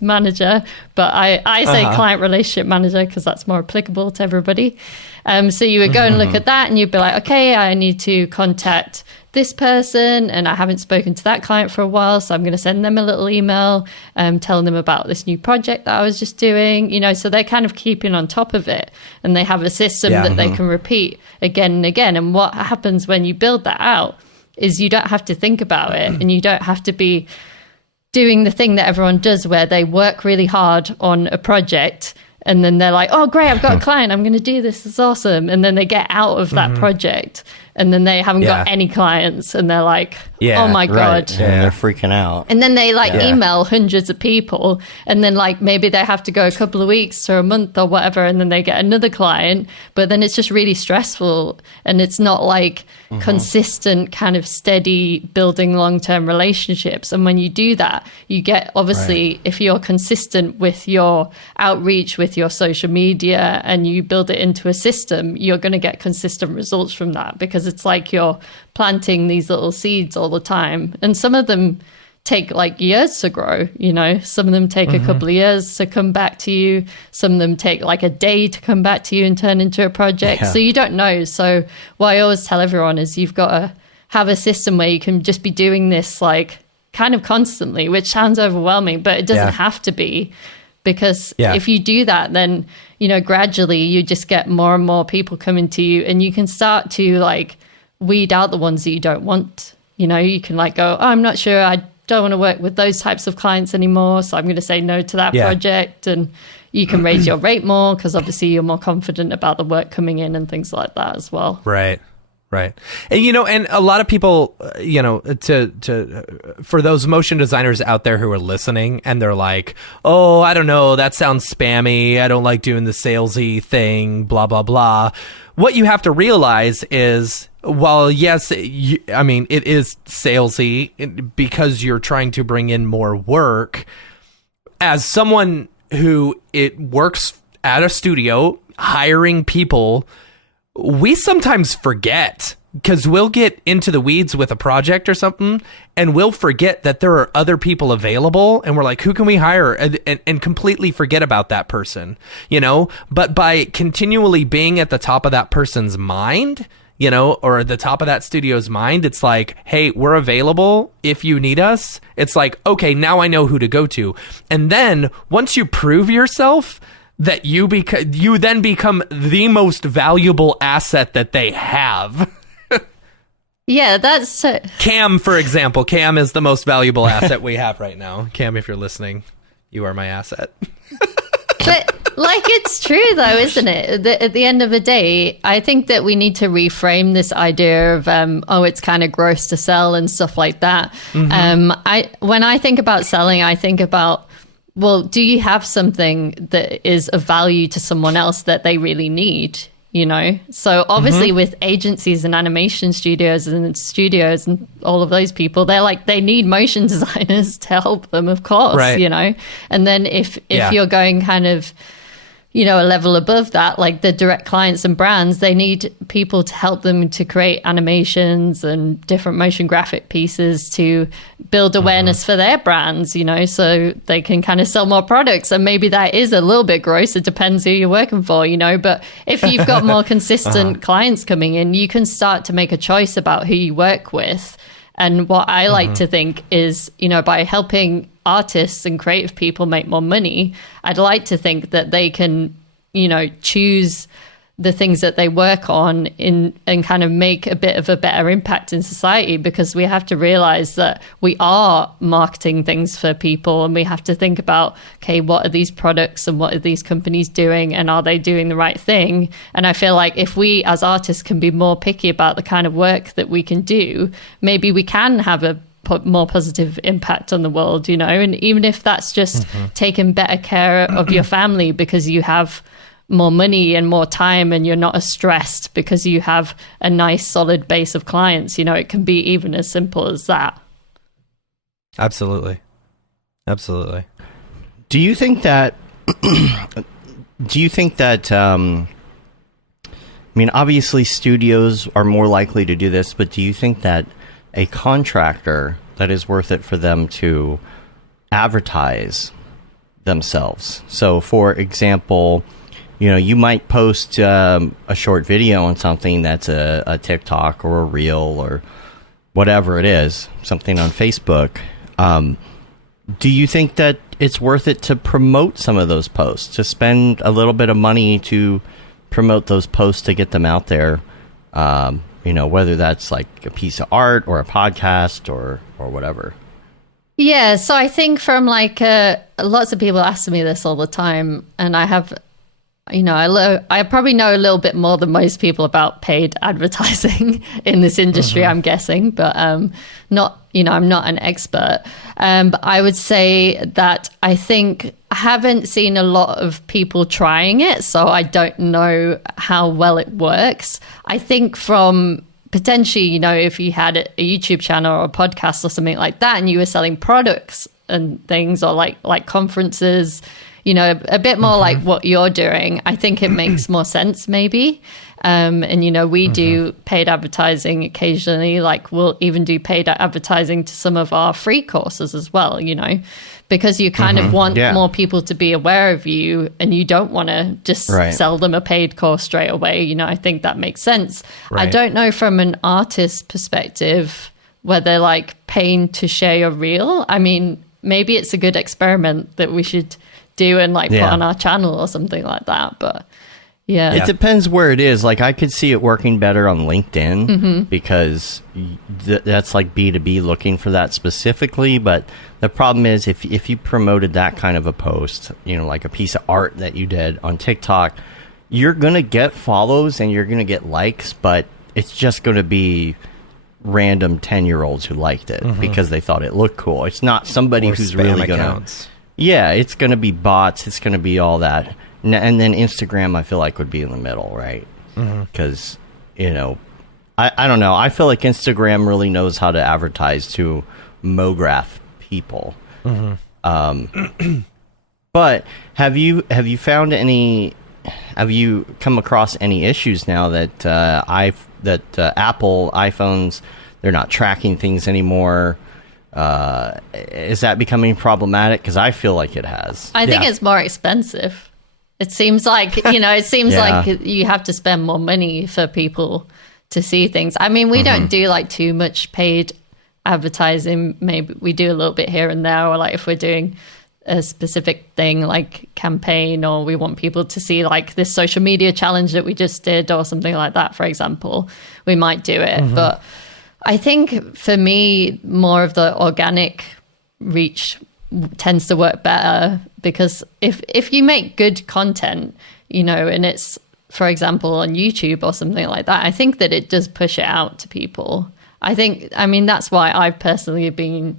manager, but I say client relationship manager because that's more applicable to everybody. So you would go and look at that, and you'd be like, okay, I need to contact this person, and I haven't spoken to that client for a while, so I'm going to send them a little email telling them about this new project that I was just doing, so they're kind of keeping on top of it, and they have a system that they can repeat again and again. And what happens when you build that out is you don't have to think about it, and you don't have to be doing the thing that everyone does where they work really hard on a project, and then they're like, oh, great, I've got a client, I'm going to do this, it's awesome. And then they get out of that project, and then they haven't got any clients, and they're like, oh my God. And they're freaking out. And then they email hundreds of people, and then like maybe they have to go a couple of weeks or a month or whatever, and then they get another client, but then it's just really stressful, and it's not like consistent kind of steady building long-term relationships. And when you do that, you get, obviously, if you're consistent with your outreach, with your social media, and you build it into a system, you're going to get consistent results from that, because it's like you're planting these little seeds all the time. And some of them take like years to grow, some of them take a couple of years to come back to you. Some of them take like a day to come back to you and turn into a project. So you don't know. So what I always tell everyone is you've got to have a system where you can just be doing this like kind of constantly, which sounds overwhelming, but it doesn't have to be, because if you do that, then, gradually you just get more and more people coming to you, and you can start to like weed out the ones that you don't want. You can like go, oh, I'm not sure, I don't want to work with those types of clients anymore, so I'm going to say no to that project. And you can raise your rate more, because obviously you're more confident about the work coming in and things like that as well. Right. And, and a lot of people, for those motion designers out there who are listening, and they're like, oh, I don't know, that sounds spammy, I don't like doing the salesy thing, blah, blah, blah. What you have to realize is, while yes, it is salesy because you're trying to bring in more work, as someone who it works at a studio hiring people, we sometimes forget, because we'll get into the weeds with a project or something, and we'll forget that there are other people available, and we're like, who can we hire? And completely forget about that person, But by continually being at the top of that person's mind, or the top of that studio's mind, it's like, hey, we're available if you need us. It's like, okay, now I know who to go to. And then once you prove yourself, that you then become the most valuable asset that they have. Yeah, that's... Cam, for example. Cam is the most valuable asset we have right now. Cam, if you're listening, you are my asset. But, like, it's true, though, isn't it? At the end of the day, I think that we need to reframe this idea of, it's kind of gross to sell and stuff like that. When I think about selling, I think about, well, do you have something that is of value to someone else that they really need? So obviously with agencies and animation studios and all of those people, they're like, they need motion designers to help them, of course, right. And then if you're going kind of, a level above that, like the direct clients and brands, they need people to help them to create animations and different motion graphic pieces to build awareness for their brands, so they can kind of sell more products. And maybe that is a little bit gross. It depends who you're working for, but if you've got more consistent clients coming in, you can start to make a choice about who you work with. And what I like to think is, by helping artists and creative people make more money, I'd like to think that they can, choose the things that they work on and kind of make a bit of a better impact in society, because we have to realize that we are marketing things for people, and we have to think about, okay, what are these products and what are these companies doing, and are they doing the right thing? And I feel like if we as artists can be more picky about the kind of work that we can do, maybe we can have a more positive impact on the world, and even if that's just taking better care of your family because you have more money and more time and you're not as stressed because you have a nice solid base of clients, it can be even as simple as that. Absolutely. Do you think that obviously studios are more likely to do this, but do you think that a contractor, that is worth it for them to advertise themselves? So for example, you might post a short video on something that's a TikTok or a reel or whatever it is, something on Facebook. Do you think that it's worth it to promote some of those posts, to spend a little bit of money to promote those posts to get them out there? Whether that's like a piece of art or a podcast or whatever. Yeah, so I think from lots of people ask me this all the time, and I have... I probably know a little bit more than most people about paid advertising in this industry, I'm guessing, but I'm not an expert. But I would say that I haven't seen a lot of people trying it, so I don't know how well it works. I think from potentially, if you had a YouTube channel or a podcast or something like that, and you were selling products and things, or like conferences, a bit more like what you're doing, I think it makes more sense maybe. We do paid advertising occasionally, like we'll even do paid advertising to some of our free courses as well, because you kind of want more people to be aware of you, and you don't want to just sell them a paid course straight away. I think that makes sense. Right. I don't know from an artist perspective whether paying to share your reel. I mean, maybe it's a good experiment that we should do and put on our channel or something like that, but it depends where it is. I could see it working better on LinkedIn because that's B2B looking for that specifically. But the problem is if you promoted that kind of a post, like a piece of art that you did on TikTok, you're gonna get follows and you're gonna get likes, but it's just gonna be random 10-year-olds who liked it because they thought it looked cool. It's not somebody who's really gonna. Yeah, it's going to be bots. It's going to be all that. And then Instagram, I feel like, would be in the middle, right? Because, I don't know. I feel like Instagram really knows how to advertise to Mograph people. But have you found any... Have you come across any issues now that Apple iPhones, they're not tracking things anymore? Is that becoming problematic? Because I feel like it has. I think it's more expensive. It seems like, like you have to spend more money for people to see things. I mean, we don't do too much paid advertising. Maybe we do a little bit here and there, or if we're doing a specific thing like campaign, or we want people to see this social media challenge that we just did or something like that, for example, we might do it. But I think for me, more of the organic reach tends to work better, because if you make good content, and it's, for example, on YouTube or something like that, I think that it does push it out to people. That's why I've personally been,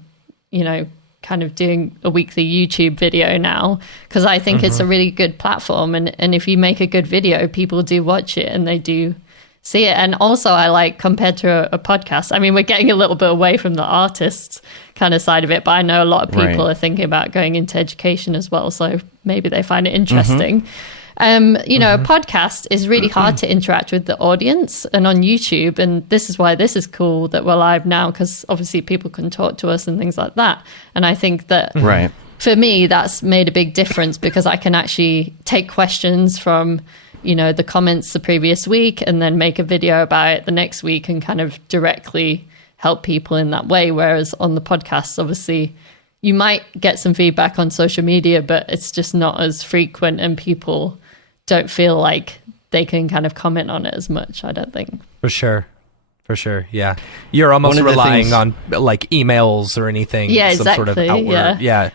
kind of doing a weekly YouTube video now, because I think it's a really good platform. And if you make a good video, people do watch it and they do see it. And also I compared to a podcast, we're getting a little bit away from the artist kind of side of it, but I know a lot of people are thinking about going into education as well, so maybe they find it interesting. A podcast is really hard to interact with the audience, and on YouTube, and this is why this is cool that we're live now, because obviously people can talk to us and things like that. And I think that for me, that's made a big difference, because I can actually take questions from the comments the previous week and then make a video about it the next week and kind of directly help people in that way. Whereas on the podcast, obviously, you might get some feedback on social media, but it's just not as frequent and people don't feel like they can kind of comment on it as much, I don't think. For sure. Yeah. You're almost relying on like emails or anything. Yeah, some sort of exactly, outward. Yeah.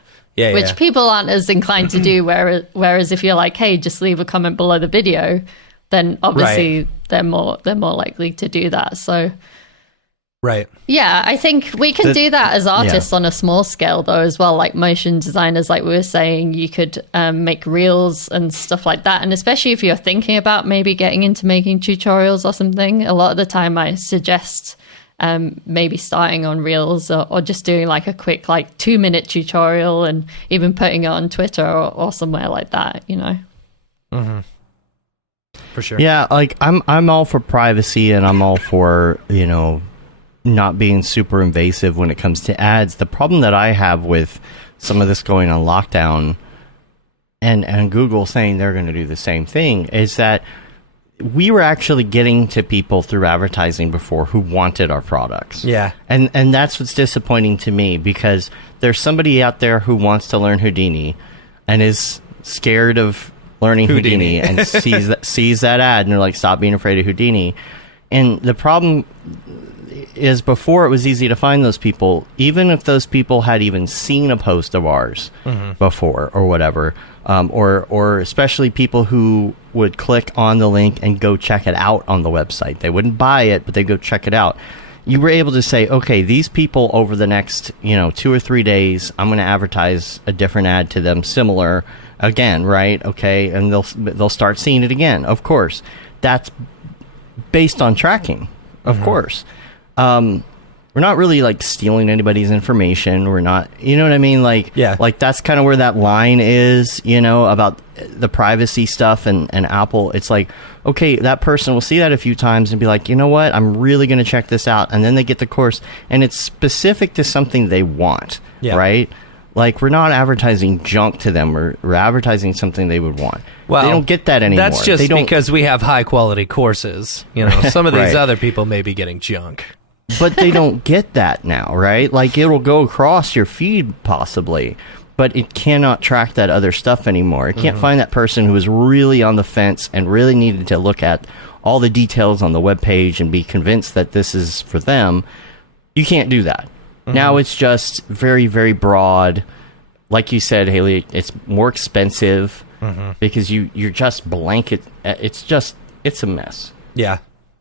Which people aren't as inclined to do. Whereas if you're like, hey, just leave a comment below the video, then obviously they're more likely to do that. So right. Yeah, I think we can do that as artists on a small scale though as well. Like motion designers, like we were saying, you could make reels and stuff like that. And especially if you're thinking about maybe getting into making tutorials or something, a lot of the time I suggest maybe starting on reels or just doing like a quick 2-minute tutorial and even putting it on Twitter or somewhere like that, you know. Mm-hmm. For sure. Yeah, like I'm all for privacy and I'm all for, you know, not being super invasive when it comes to ads. The problem that I have with some of this going on lockdown and Google saying they're going to do the same thing is that we were actually getting to people through advertising before who wanted our products. Yeah. And that's what's disappointing to me, because there's somebody out there who wants to learn Houdini and is scared of learning Houdini and sees that ad and they're like, stop being afraid of Houdini. And the problem is, before it was easy to find those people, even if those people had even seen a post of ours before or whatever, or especially people who would click on the link and go check it out on the website. They wouldn't buy it, but they'd go check it out. You were able to say, okay, these people over the next 2 or 3 days, I'm going to advertise a different ad to them similar again, right? Okay, and they'll start seeing it again. Of course, that's based on tracking. Of course. We're not really like stealing anybody's information. We're not, you know what I mean? Like, yeah. Like that's kind of where that line is, about the privacy stuff and Apple. It's like, okay, that person will see that a few times and be like, you know what? I'm really going to check this out. And then they get the course and it's specific to something they want, right? Like, we're not advertising junk to them. We're advertising something they would want. Well, they don't get that anymore. That's just because we have high quality courses. Some of these other people may be getting junk. But they don't get that now, right? Like, it'll go across your feed possibly, but it cannot track that other stuff anymore. It can't find that person who was really on the fence and really needed to look at all the details on the web page and be convinced that this is for them. You can't do that. Now it's just very, very broad. Like you said, Hayley, it's more expensive because you're just blanket. It's a mess. Yeah.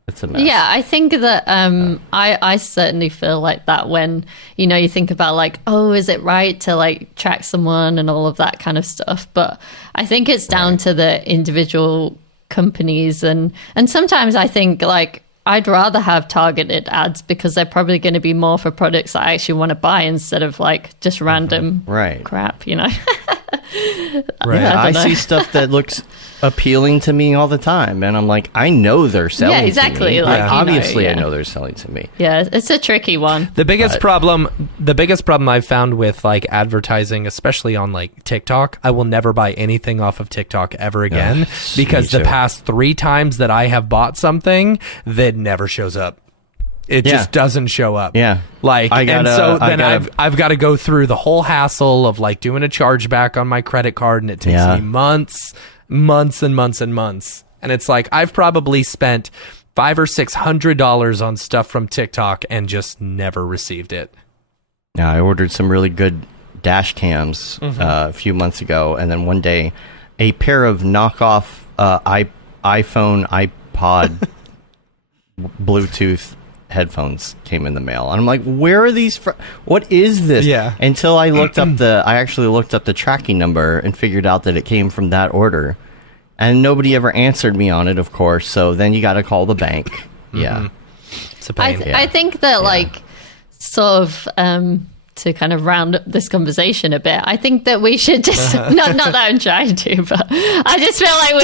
It's a mess. Yeah, I think that I certainly feel like that when, you think about like, oh, is it right to like track someone and all of that kind of stuff. But I think it's down to the individual companies. And sometimes I think like, I'd rather have targeted ads because they're probably going to be more for products I actually want to buy instead of like just random crap, Right. Yeah, I see stuff that looks appealing to me all the time, and I'm like, I know they're selling. Yeah, exactly. To me. Like, obviously, I know they're selling to me. Yeah, it's a tricky one. The biggest problem I've found with like advertising, especially on like TikTok, I will never buy anything off of TikTok ever again because the past 3 times that I have bought something, that never shows up. It just doesn't show up. Yeah. Like, I've got to go through the whole hassle of like doing a chargeback on my credit card, and it takes me months and months and months. And it's like, I've probably spent $500 or $600 on stuff from TikTok and just never received it. Yeah. I ordered some really good dash cams a few months ago. And then one day a pair of knockoff iPhone, iPod, Bluetooth headphones came in the mail, and I'm like, where are these from? What is this? Until I actually looked up the tracking number and figured out that it came from that order, and nobody ever answered me on it, of course. So then you got to call the bank. It's a pain. I think that like sort of to kind of round up this conversation a bit, I think that we should just not that I'm trying to, but I just feel like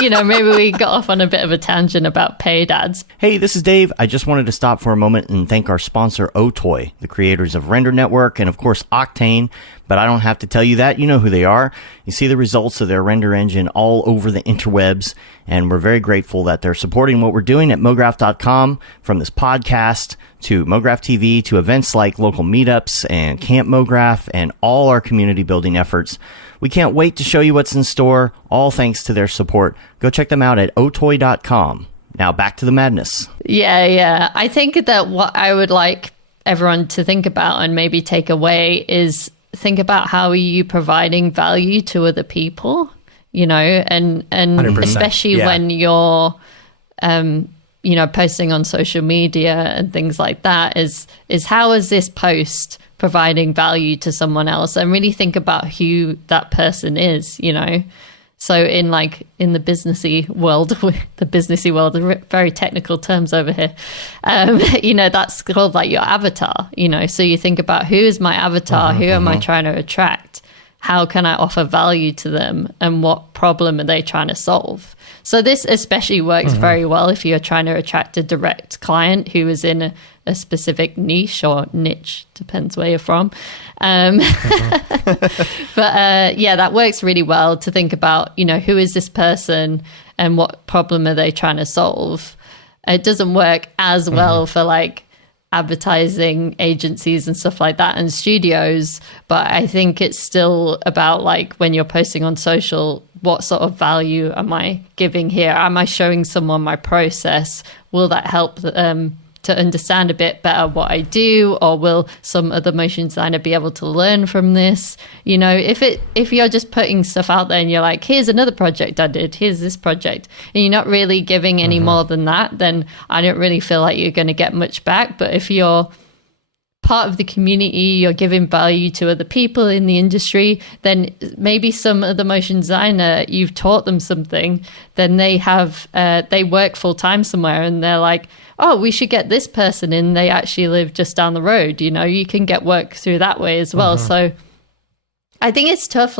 we maybe we got off on a bit of a tangent about paid ads. Hey, this is Dave. I just wanted to stop for a moment and thank our sponsor Otoy, the creators of Render Network and of course Octane. but I don't have to tell you that. You know who they are. You see the results of their render engine all over the interwebs, and we're very grateful that they're supporting what we're doing at Mograph.com, from this podcast to Mograph TV to events like local meetups and Camp Mograph and all our community building efforts. We can't wait to show you what's in store, all thanks to their support. Go check them out at otoy.com. Now back to the madness. Yeah. I think that what I would like everyone to think about and maybe take away is think about how are you providing value to other people, and 100%. especially when you're, posting on social media and things like that is how is this post providing value to someone else, and really think about who that person is, So in the businessy world, very technical terms over here, that's called like your avatar, so you think about who is my avatar, who am I trying to attract? How can I offer value to them, and what problem are they trying to solve? So this especially works very well if you're trying to attract a direct client who is in a specific niche or niche, depends where you're from. But that works really well to think about, who is this person and what problem are they trying to solve? It doesn't work as well for advertising agencies and stuff like that and studios, but I think it's still about when you're posting on social, what sort of value am I giving here? Am I showing someone my process? Will that help to understand a bit better what I do, or will some other motion designer be able to learn from this? If you're just putting stuff out there and you're like, here's another project I did, here's this project, and you're not really giving any more than that, then I don't really feel like you're going to get much back. But if you're part of the community, you're giving value to other people in the industry, then maybe some other motion designer, you've taught them something, then they work full time somewhere and they're like, oh, we should get this person in. They actually live just down the road. You can get work through that way as well. So I think it's tough.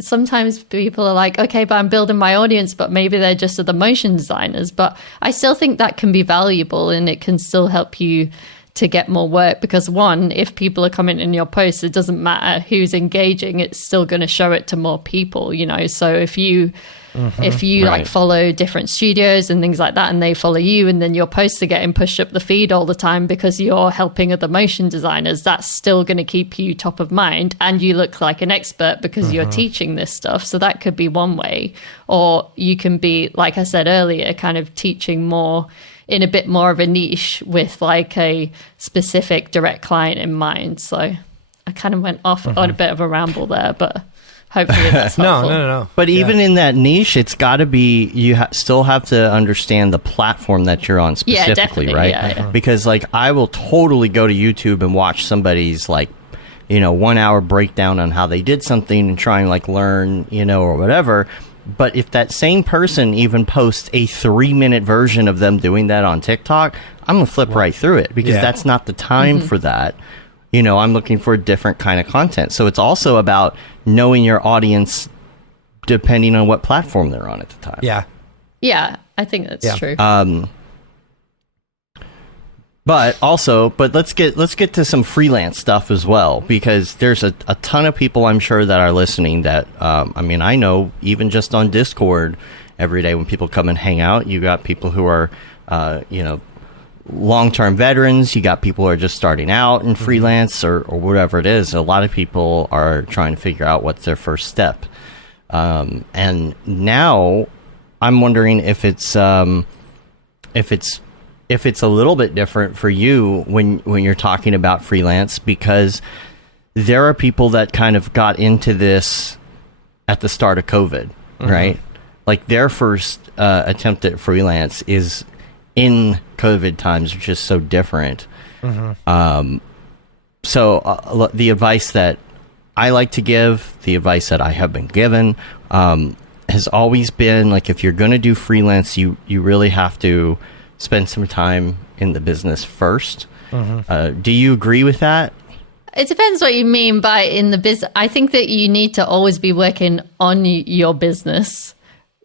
Sometimes people are like, okay, but I'm building my audience, but maybe they're just other motion designers. But I still think that can be valuable, and it can still help you to get more work, because one, if people are commenting on your posts, it doesn't matter who's engaging, it's still going to show it to more people, so if you Right. follow different studios and things like that, and they follow you, and then your posts are getting pushed up the feed all the time because you're helping other motion designers, that's still going to keep you top of mind, and you look like an expert because you're teaching this stuff. So that could be one way. Or you can be, like I said earlier, kind of teaching more in a bit more of a niche with a specific direct client in mind. So I kind of went off on a bit of a ramble there, but hopefully that's helpful. No. But even in that niche, it's got to be, you still have to understand the platform that you're on specifically, definitely. right? Yeah. Because I will totally go to YouTube and watch somebody's 1 hour breakdown on how they did something and try and learn, or whatever. But if that same person even posts a 3-minute version of them doing that on TikTok, I'm going to flip right through it, because that's not the time for that. I'm looking for a different kind of content. So it's also about knowing your audience depending on what platform they're on at the time. Yeah, I think that's true. But let's get to some freelance stuff as well, because there's a ton of people, I'm sure, that are listening that, I know even just on Discord every day when people come and hang out, you got people who are, long-term veterans, you got people who are just starting out in freelance or whatever it is. A lot of people are trying to figure out what's their first step. And now I'm wondering if it's a little bit different for you when you're talking about freelance, because there are people that kind of got into this at the start of COVID, right? Their first attempt at freelance is in COVID times, which is so different. So the advice that I like to give, the advice that I have been given, has always been if you're going to do freelance, you really have to spend some time in the business first. Do you agree with that? It depends what you mean by in the business. I think that you need to always be working on your business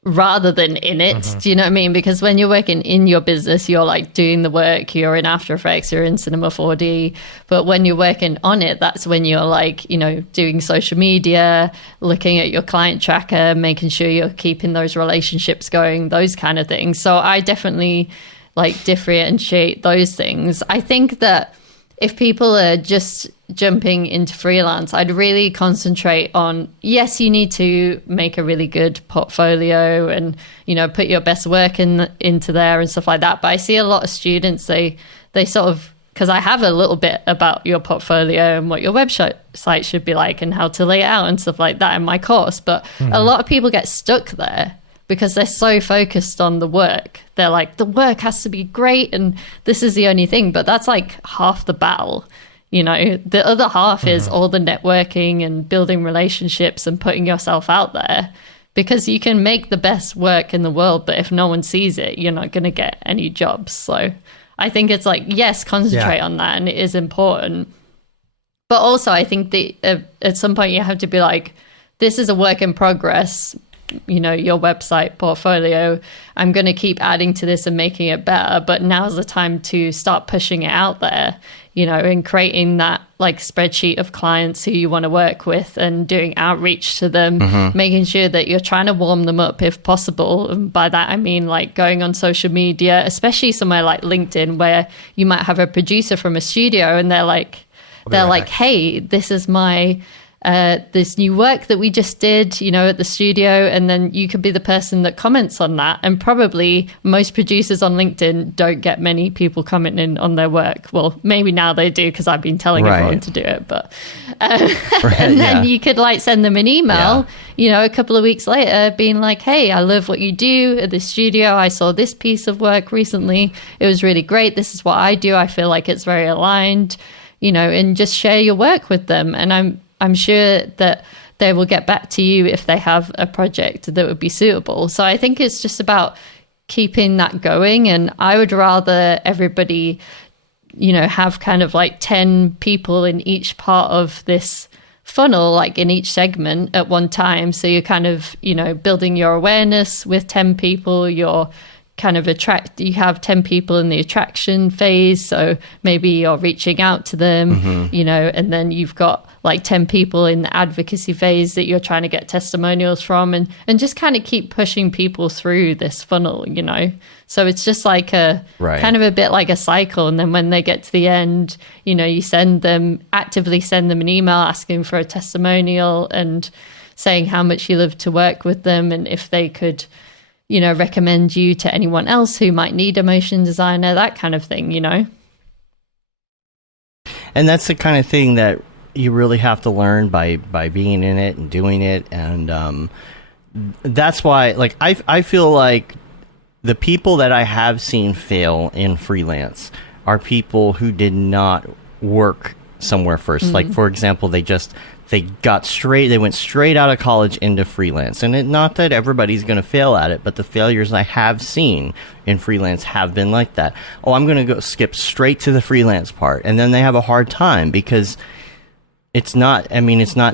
rather than in it. Do you know what I mean? Because when you're working in your business, you're like doing the work, you're in After Effects, you're in Cinema 4D. But when you're working on it, that's when you're like, you know, doing social media, looking at your client tracker, making sure you're keeping those relationships going, those kind of things. So I definitely like differentiate those things. I think that if people are just jumping into freelance, I'd really concentrate on, yes, you need to make a really good portfolio and, you know, put your best work into there and stuff like that. But I see a lot of students, they sort of, because I have a little bit about your portfolio and what your website should be like and how to lay it out and stuff like that in my course. But a lot of people get stuck there because they're so focused on the work. They're like, the work has to be great and this is the only thing. But that's like half the battle. You know, the other half is all the networking and building relationships and putting yourself out there, because you can make the best work in the world, but if no one sees it, you're not going to get any jobs. So I think it's like, yes, concentrate on that, and it is important. But also I think that at some point you have to be like, this is a work in progress. You know, your website portfolio, I'm going to keep adding to this and making it better, but now's the time to start pushing it out there, you know, and creating that like spreadsheet of clients who you want to work with and doing outreach to them, making sure that you're trying to warm them up if possible. And by that I mean like going on social media, especially somewhere like LinkedIn, where you might have a producer from a studio and they're like, hey, this is my this new work that we just did, you know, at the studio. And then you could be the person that comments on that. And probably most producers on LinkedIn don't get many people commenting on their work. Well, maybe now they do, because I've been telling everyone to do it. But and then you could like send them an email, you know, a couple of weeks later being like, hey, I love what you do at the studio. I saw this piece of work recently. It was really great. This is what I do. I feel like it's very aligned, you know, and just share your work with them. And I'm sure that they will get back to you if they have a project that would be suitable. So I think it's just about keeping that going. And I would rather everybody, you know, have kind of like 10 people in each part of this funnel, like in each segment at one time. So you're kind of, you know, building your awareness with 10 people, you're kind of you have 10 people in the attraction phase, so maybe you're reaching out to them, you know, and then you've got like 10 people in the advocacy phase that you're trying to get testimonials from, and just kind of keep pushing people through this funnel, you know. So it's just like a kind of a bit like a cycle. And then when they get to the end, you know, you actively send them an email asking for a testimonial and saying how much you love to work with them, and if they could, you know, recommend you to anyone else who might need a motion designer, that kind of thing, you know. And that's the kind of thing that you really have to learn by being in it and doing it. And that's why, like, I feel like the people that I have seen fail in freelance are people who did not work somewhere first. Like, for example, they went straight out of college into freelance. And not that everybody's going to fail at it, but the failures I have seen in freelance have been like that. Oh, I'm going to go skip straight to the freelance part. And then they have a hard time because it's not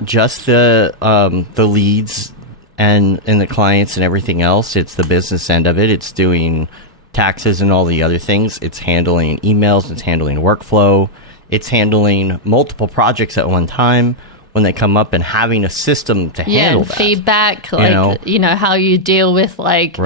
just the leads and the clients and everything else. It's the business end of it. It's doing taxes and all the other things. It's handling emails. It's handling workflow. It's handling multiple projects at one time when they come up, and having a system to handle that. Feedback, like, you know, how you deal with like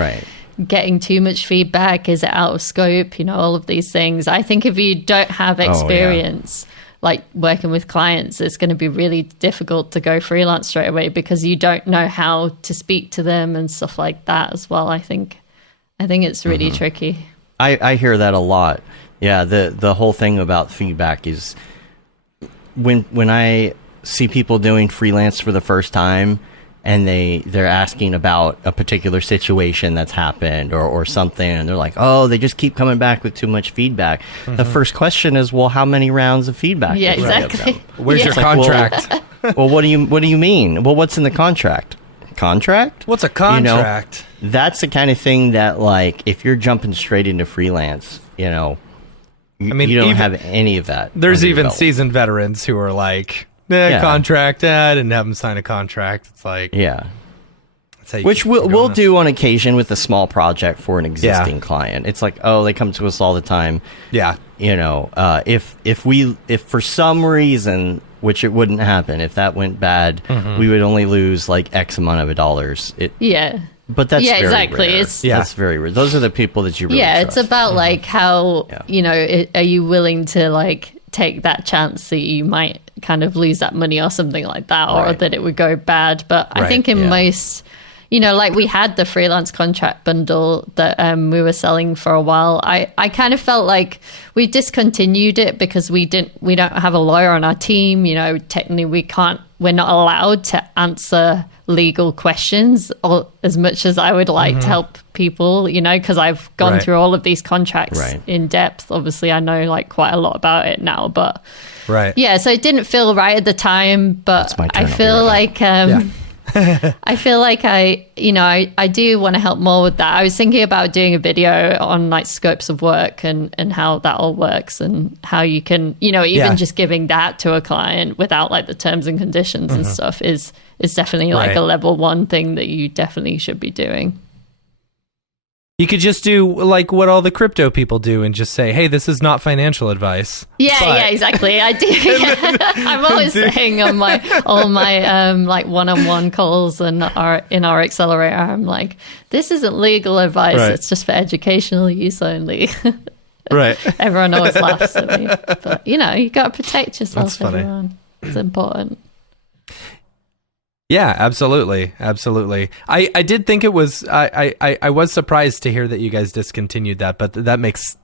getting too much feedback. Is it out of scope? You know, all of these things. I think if you don't have experience like working with clients, it's going to be really difficult to go freelance straight away, because you don't know how to speak to them and stuff like that as well. I think it's really tricky. I hear that a lot. Yeah, the whole thing about feedback is when I see people doing freelance for the first time and they're asking about a particular situation that's happened or something, and they're like, oh, they just keep coming back with too much feedback. The first question is, well, how many rounds of feedback? Yeah, exactly. Where's your contract? Well, what do you mean? Well, what's in the contract? Contract? What's a contract? You know, that's the kind of thing that, like, if you're jumping straight into freelance, you know, you don't have any of that. There's even seasoned veterans who are like, contract, I didn't have them sign a contract. It's like, it's That's how you Which keep we'll going. do on occasion with a small project for an existing client. It's like, oh, they come to us all the time. Yeah. You know, if for some reason, which it wouldn't happen, if that went bad, we would only lose like X amount of dollars. But that's very exactly. rare. That's very rare. Those are the people that you really trust. It's about like how are you willing to like take that chance that you might kind of lose that money or something like that, or that it would go bad. But I think in most, like we had the freelance contract bundle that we were selling for a while. I kind of felt like we discontinued it because we don't have a lawyer on our team. Technically we're not allowed to answer legal questions or as much as I would like to help people, because I've gone through all of these contracts in depth. Obviously I know like quite a lot about it now, but so it didn't feel right at the time, but I feel like I feel like I do want to help more with that. I was thinking about doing a video on like scopes of work and how that all works and how you can, even just giving that to a client without like the terms and conditions and stuff is definitely like a level 1 thing that you definitely should be doing. You could just do like what all the crypto people do and just say, hey, this is not financial advice. Yeah, exactly. I do. I'm always saying on all my like one-on-one calls and in our accelerator, I'm like, this isn't legal advice. Right. It's just for educational use only. Right. Everyone always laughs at me. But, you got to protect yourself, That's funny. Everyone. It's important. Yeah, absolutely. I did think it was. I was surprised to hear that you guys discontinued that, but that makes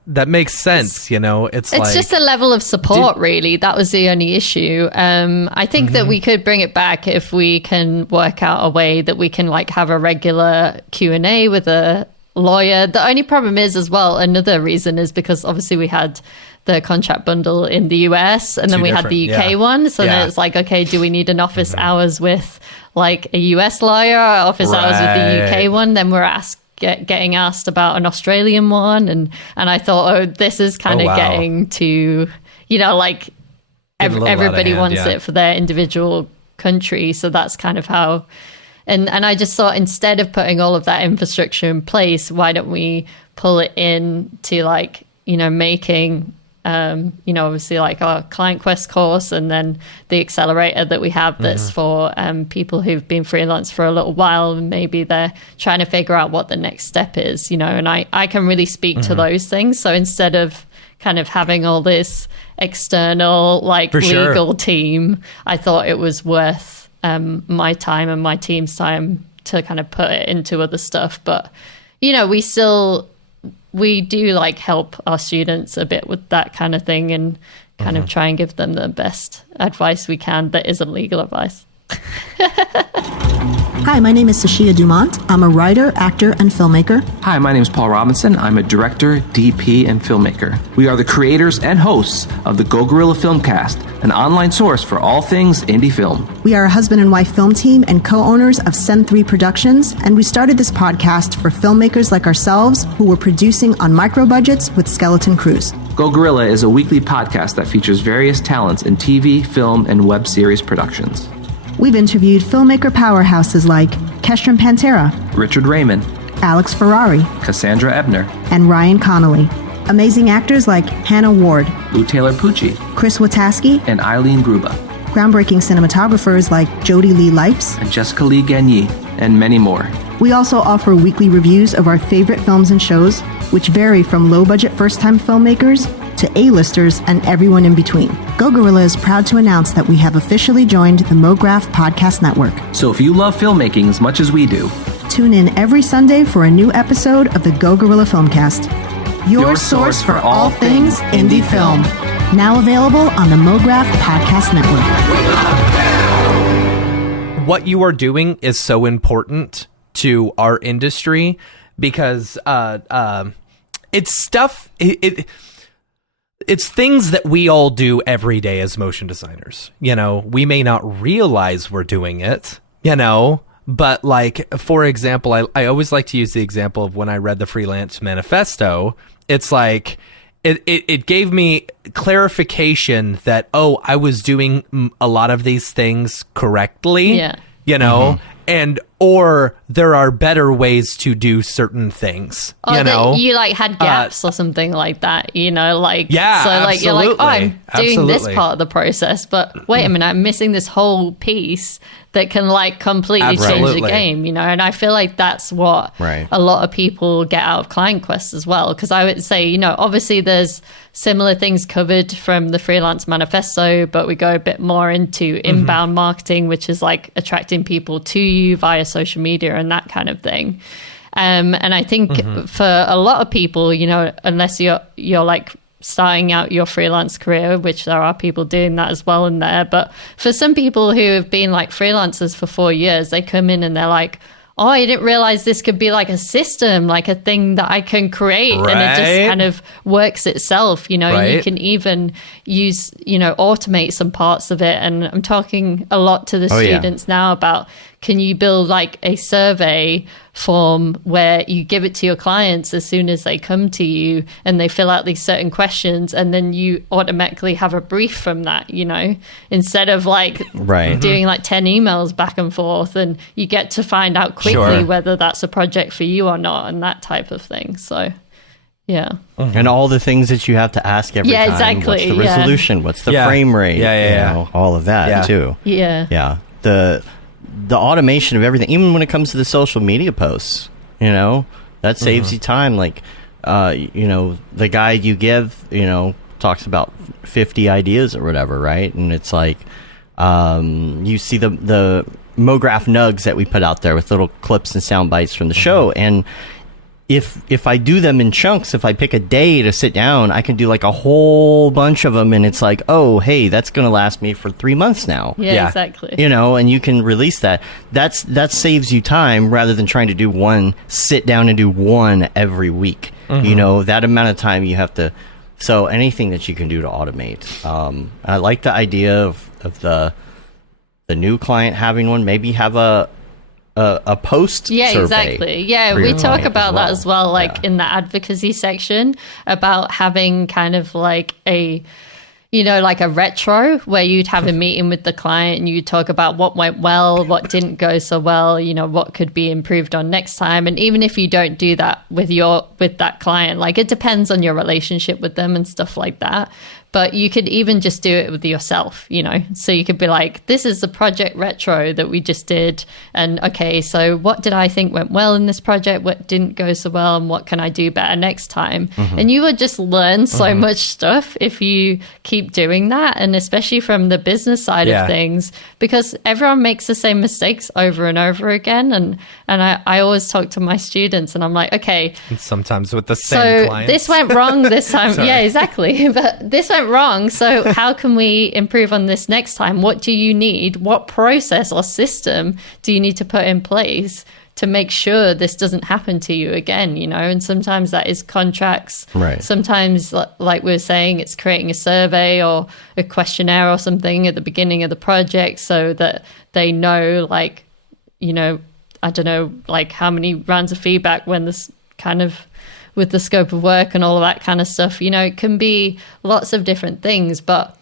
sense. It's like, just a level of support, really. That was the only issue. I think that we could bring it back if we can work out a way that we can like have a regular Q&A with a lawyer. The only problem is as well. Another reason is because obviously we had the contract bundle in the US and then we had the UK one. So then it's like, okay, do we need an office hours with like a US lawyer or office hours with the UK one? Then we're getting asked about an Australian one. And I thought, this is kind of getting to, like everybody wants it for their individual country. So that's kind of how, and I just thought instead of putting all of that infrastructure in place, why don't we pull it in to like, making obviously like our Client Quest course and then the accelerator that we have that's for people who've been freelance for a little while and maybe they're trying to figure out what the next step is, and I can really speak to those things. So instead of kind of having all this external like legal team, I thought it was worth my time and my team's time to kind of put it into other stuff. But, we do like help our students a bit with that kind of thing and kind of try and give them the best advice we can that isn't legal advice. Hi, my name is Sashia Dumont. I'm a writer, actor, and filmmaker. Hi, my name is Paul Robinson. I'm a director, DP, and filmmaker. We are the creators and hosts of the Go Gorilla Filmcast, an online source for all things indie film. We are a husband and wife film team and co-owners of Send3 Productions, and we started this podcast for filmmakers like ourselves who were producing on micro budgets with skeleton crews. Go Gorilla is a weekly podcast that features various talents in TV, film, and web series productions. We've interviewed filmmaker powerhouses like Kestrom Pantera, Richard Raymond, Alex Ferrari, Cassandra Ebner, and Ryan Connolly. Amazing actors like Hannah Ward, Lou Taylor Pucci, Chris Wataski, and Eileen Gruba. Groundbreaking cinematographers like Jody Lee Lipes, and Jessica Lee Gagné, and many more. We also offer weekly reviews of our favorite films and shows, which vary from low-budget first-time filmmakers to A-listers and everyone in between. Go Gorilla is proud to announce that we have officially joined the Mograph Podcast Network. So if you love filmmaking as much as we do, tune in every Sunday for a new episode of the Go Gorilla Filmcast, your source for all things indie film. Now available on the Mograph Podcast Network. What you are doing is so important to our industry because it's stuff... It's things that we all do every day as motion designers. We may not realize we're doing it, but like, for example, I always like to use the example of when I read the Freelance manifesto. It's like, it gave me clarification that, I was doing a lot of these things correctly, and or there are better ways to do certain things. Or you know, that you like had gaps or something like that, you know, like, Yeah, so like you're like, oh, I'm doing this absolutely. part of the process, but wait a minute, I'm missing this whole piece that can like completely change Absolutely. the game, you know. And I feel like that's what Right. a lot of people get out of Client Quest as well, because I would say, you know, obviously there's similar things covered from the Freelance Manifesto, but we go a bit more into inbound marketing, which is like attracting people to you via social media and that kind of thing. And I think for a lot of people, you know, unless you're like starting out your freelance career, which there are people doing that as well in there, but for some people who have been like freelancers for 4 years, they come in and they're like, oh, I didn't realize this could be like a system, like a thing that I can create. And it just Right. kind of works itself. You know, you Right. can even use, you know, automate some parts of it. And I'm talking a lot to the Oh, yeah. students now about, can you build like a survey form where you give it to your clients as soon as they come to you and they fill out these certain questions, and then you automatically have a brief from that, you know, instead of like Right. doing like 10 emails back and forth, and you get to find out quickly Sure. whether that's a project for you or not, and that type of thing. So yeah. And all the things that you have to ask every Yeah, time. exactly, What's the yeah. resolution? What's the Yeah. frame rate? Yeah, yeah, you yeah. know, all of that Yeah. too. Yeah. Yeah. The automation of everything, even when it comes to the social media posts, you know, that saves you time. Like, you know, the guide you give, you know, talks about 50 ideas or whatever, right? And it's like, you see the Mograph nugs that we put out there with little clips and sound bites from the show. And if I do them in chunks, if I pick a day to sit down, I can do like a whole bunch of them, and it's like, oh, hey, that's going to last me for 3 months now. Yeah, Yeah. exactly. You know, and you can release that. That saves you time rather than trying to do one, sit down and do one every week. You know, that amount of time you have to. So anything that you can do to automate. I like the idea of the new client having one. Maybe have a post Yeah, survey exactly. Yeah, for we your talk client about that as well, like Yeah. in the advocacy section, about having kind of like a, you know, like a retro where you'd have a meeting with the client and you'd talk about what went well, what didn't go so well, you know, what could be improved on next time. And even if you don't do that with that client, like it depends on your relationship with them and stuff like that. But you could even just do it with yourself, you know. So you could be like, this is the project retro that we just did. And okay, so what did I think went well in this project? What didn't go so well? And what can I do better next time? And you would just learn so much stuff if you keep doing that. And especially from the business side Yeah. of things, because everyone makes the same mistakes over and over again. And I always talk to my students and I'm like, okay, And sometimes with the same so clients. this went wrong this time. Sorry. Yeah, exactly. But this went wrong. So how can we improve on this next time? What do you need? What process or system do you need to put in place to make sure this doesn't happen to you again? You know, and sometimes that is contracts. Right. Sometimes, like we were saying, it's creating a survey or a questionnaire or something at the beginning of the project so that they know, like, you know, I don't know, like how many rounds of feedback when this kind of with the scope of work and all of that kind of stuff. You know, it can be lots of different things, but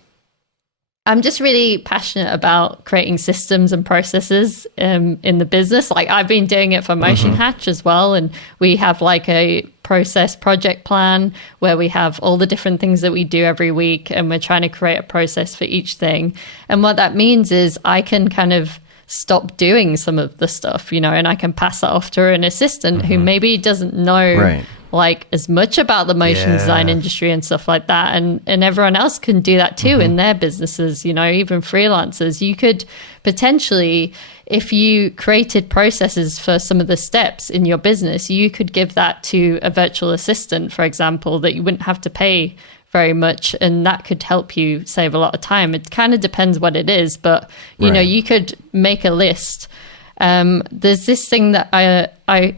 I'm just really passionate about creating systems and processes in the business. Like I've been doing it for Motion Hatch as well. And we have like a process project plan where we have all the different things that we do every week. And we're trying to create a process for each thing. And what that means is I can kind of stop doing some of the stuff, you know, and I can pass that off to an assistant who maybe doesn't know Right. like as much about the motion design industry and stuff like that. And everyone else can do that too in their businesses, you know, even freelancers. You could potentially, if you created processes for some of the steps in your business, you could give that to a virtual assistant, for example, that you wouldn't have to pay very much, and that could help you save a lot of time. It kind of depends what it is, but you know, Right. you could make a list. There's this thing that I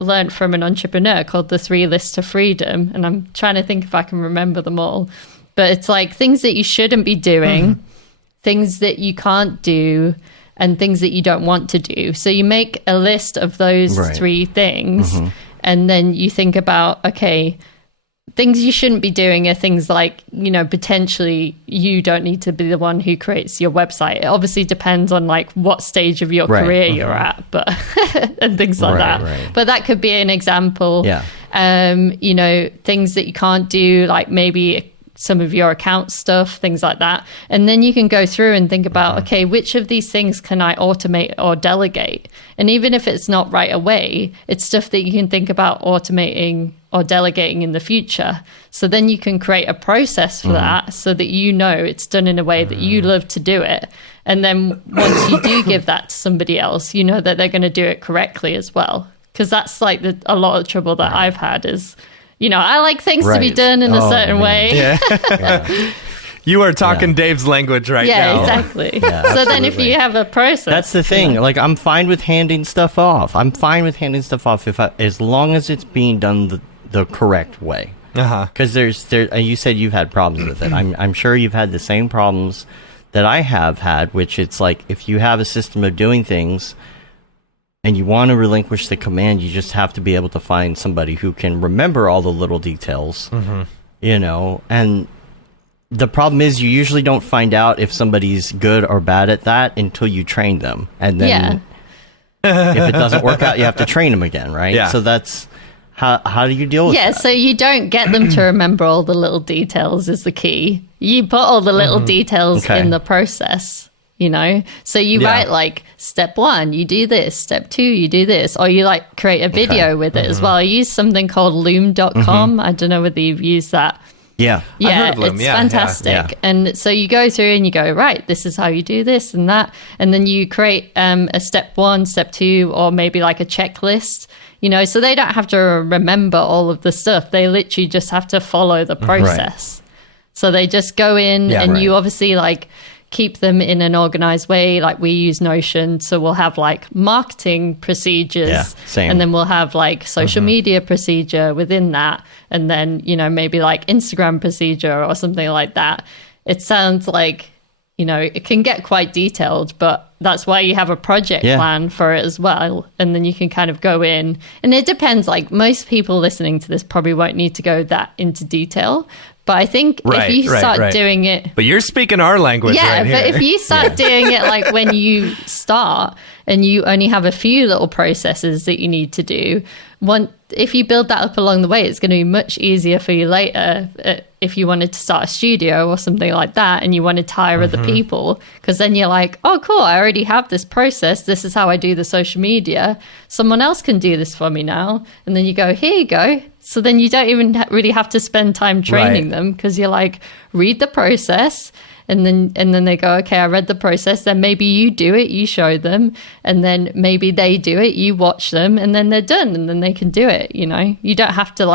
learned from an entrepreneur called the 3 lists to freedom, and I'm trying to think if I can remember them all, but it's like things that you shouldn't be doing, things that you can't do, and things that you don't want to do. So you make a list of those Right. 3 things, and then you think about, okay, things you shouldn't be doing are things like, potentially you don't need to be the one who creates your website. It obviously depends on like what stage of your career you're at, but and things like that. Right. But that could be an example. Yeah. Things that you can't do, like maybe some of your account stuff, things like that. And then you can go through and think about, okay, which of these things can I automate or delegate? And even if it's not right away, it's stuff that you can think about automating or delegating in the future. So then you can create a process for that so that it's done in a way that you love to do it. And then once you do give that to somebody else, you know that they're going to do it correctly as well. Because that's like a lot of trouble that I've had is, I like things to be done in a certain way. Yeah. You are talking Dave's language right now. Yeah, exactly. So then if you have a process. That's the thing. Like, I'm fine with handing stuff off. As long as it's being done the correct way. Because you said you've had problems with it. I'm sure you've had the same problems that I have had, which it's like if you have a system of doing things and you want to relinquish the command, you just have to be able to find somebody who can remember all the little details, and the problem is you usually don't find out if somebody's good or bad at that until you train them. And then if it doesn't work out, you have to train them again, right? Yeah. So that's how do you deal with that? Yeah, so you don't get them to remember all the little details is the key. You put all the little details in the process. So you write like step 1, you do this, step 2, you do this, or you like create a video with it as well. I use something called loom.com. I don't know whether you've used that. Yeah. I've heard of Loom. It's fantastic. Yeah. And so you go through and you go, right, this is how you do this and that. And then you create a step 1, step 2, or maybe like a checklist, so they don't have to remember all of the stuff. They literally just have to follow the process. So they just go in you obviously like keep them in an organized way. Like we use Notion, so we'll have like marketing procedures, same. And then we'll have like social media procedure within that, and then maybe like Instagram procedure or something like that. It sounds like it can get quite detailed, but that's why you have a project plan for it as well. And then you can kind of go in, and it depends. Like most people listening to this probably won't need to go that into detail. But I think if you start doing it... But you're speaking our language right here. But if you start doing it like when you start and you only have a few little processes that you need to do, if you build that up along the way, it's going to be much easier for you later if you wanted to start a studio or something like that and you wanted to hire other people, because then you're like, oh, cool, I already have this process. This is how I do the social media. Someone else can do this for me now. And then you go, here you go. So then you don't even really have to spend time training them, because you're like, read the process. And then they go, okay, I read the process. Then maybe you do it, you show them, and then maybe they do it, you watch them, and then they're done, and then they can do it. You don't have to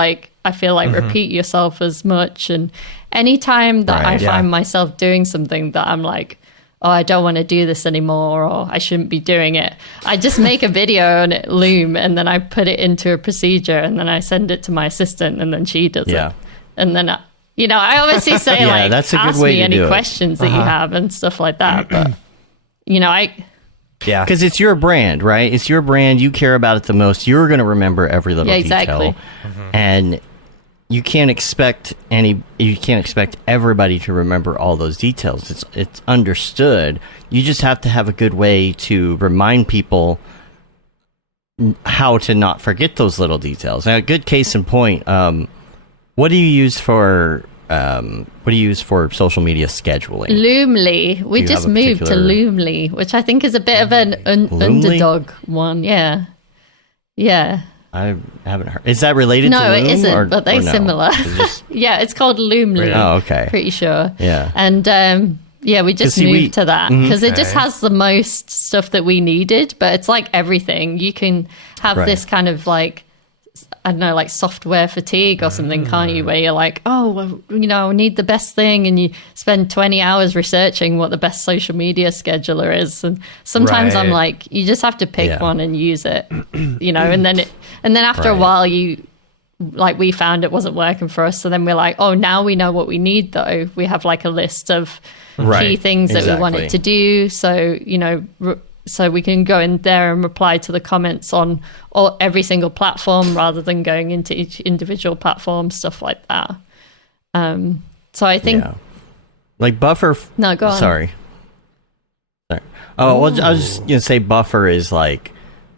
I feel like repeat yourself as much. And anytime that I find myself doing something that I'm like, oh, I don't want to do this anymore, or I shouldn't be doing it, I just make a video on it, Loom, and then I put it into a procedure, and then I send it to my assistant, and then she does it. And then I obviously say that's a good ask way me to any do it. questions that you have and stuff like that. But because it's your brand, right? It's your brand. You care about it the most. You're going to remember every little detail, and you can't expect everybody to remember all those details. It's understood. You just have to have a good way to remind people how to not forget those little details. Now, a good case in point. What do you use for social media scheduling? Loomly. We just moved to Loomly, which I think is a bit of an underdog one. Yeah. I haven't heard. Is that related to Loom? No, it isn't, but they're no? similar. Yeah, it's called Loomly. Oh, okay. Pretty sure. Yeah. And we just moved to that because it just has the most stuff that we needed, but it's like everything. You can have this kind of like, I don't know, like software fatigue or something, can't you? Where you're like, oh, well, I need the best thing. And you spend 20 hours researching what the best social media scheduler is. And sometimes I'm like, you just have to pick one and use it, and then after a while we found it wasn't working for us. So then we're like, oh, now we know what we need though. We have like a list of key things that we want it to do. So, so we can go in there and reply to the comments on every single platform rather than going into each individual platform, stuff like that. So I think like Buffer. No, go on. Sorry. Oh, well, I was just gonna say Buffer is like,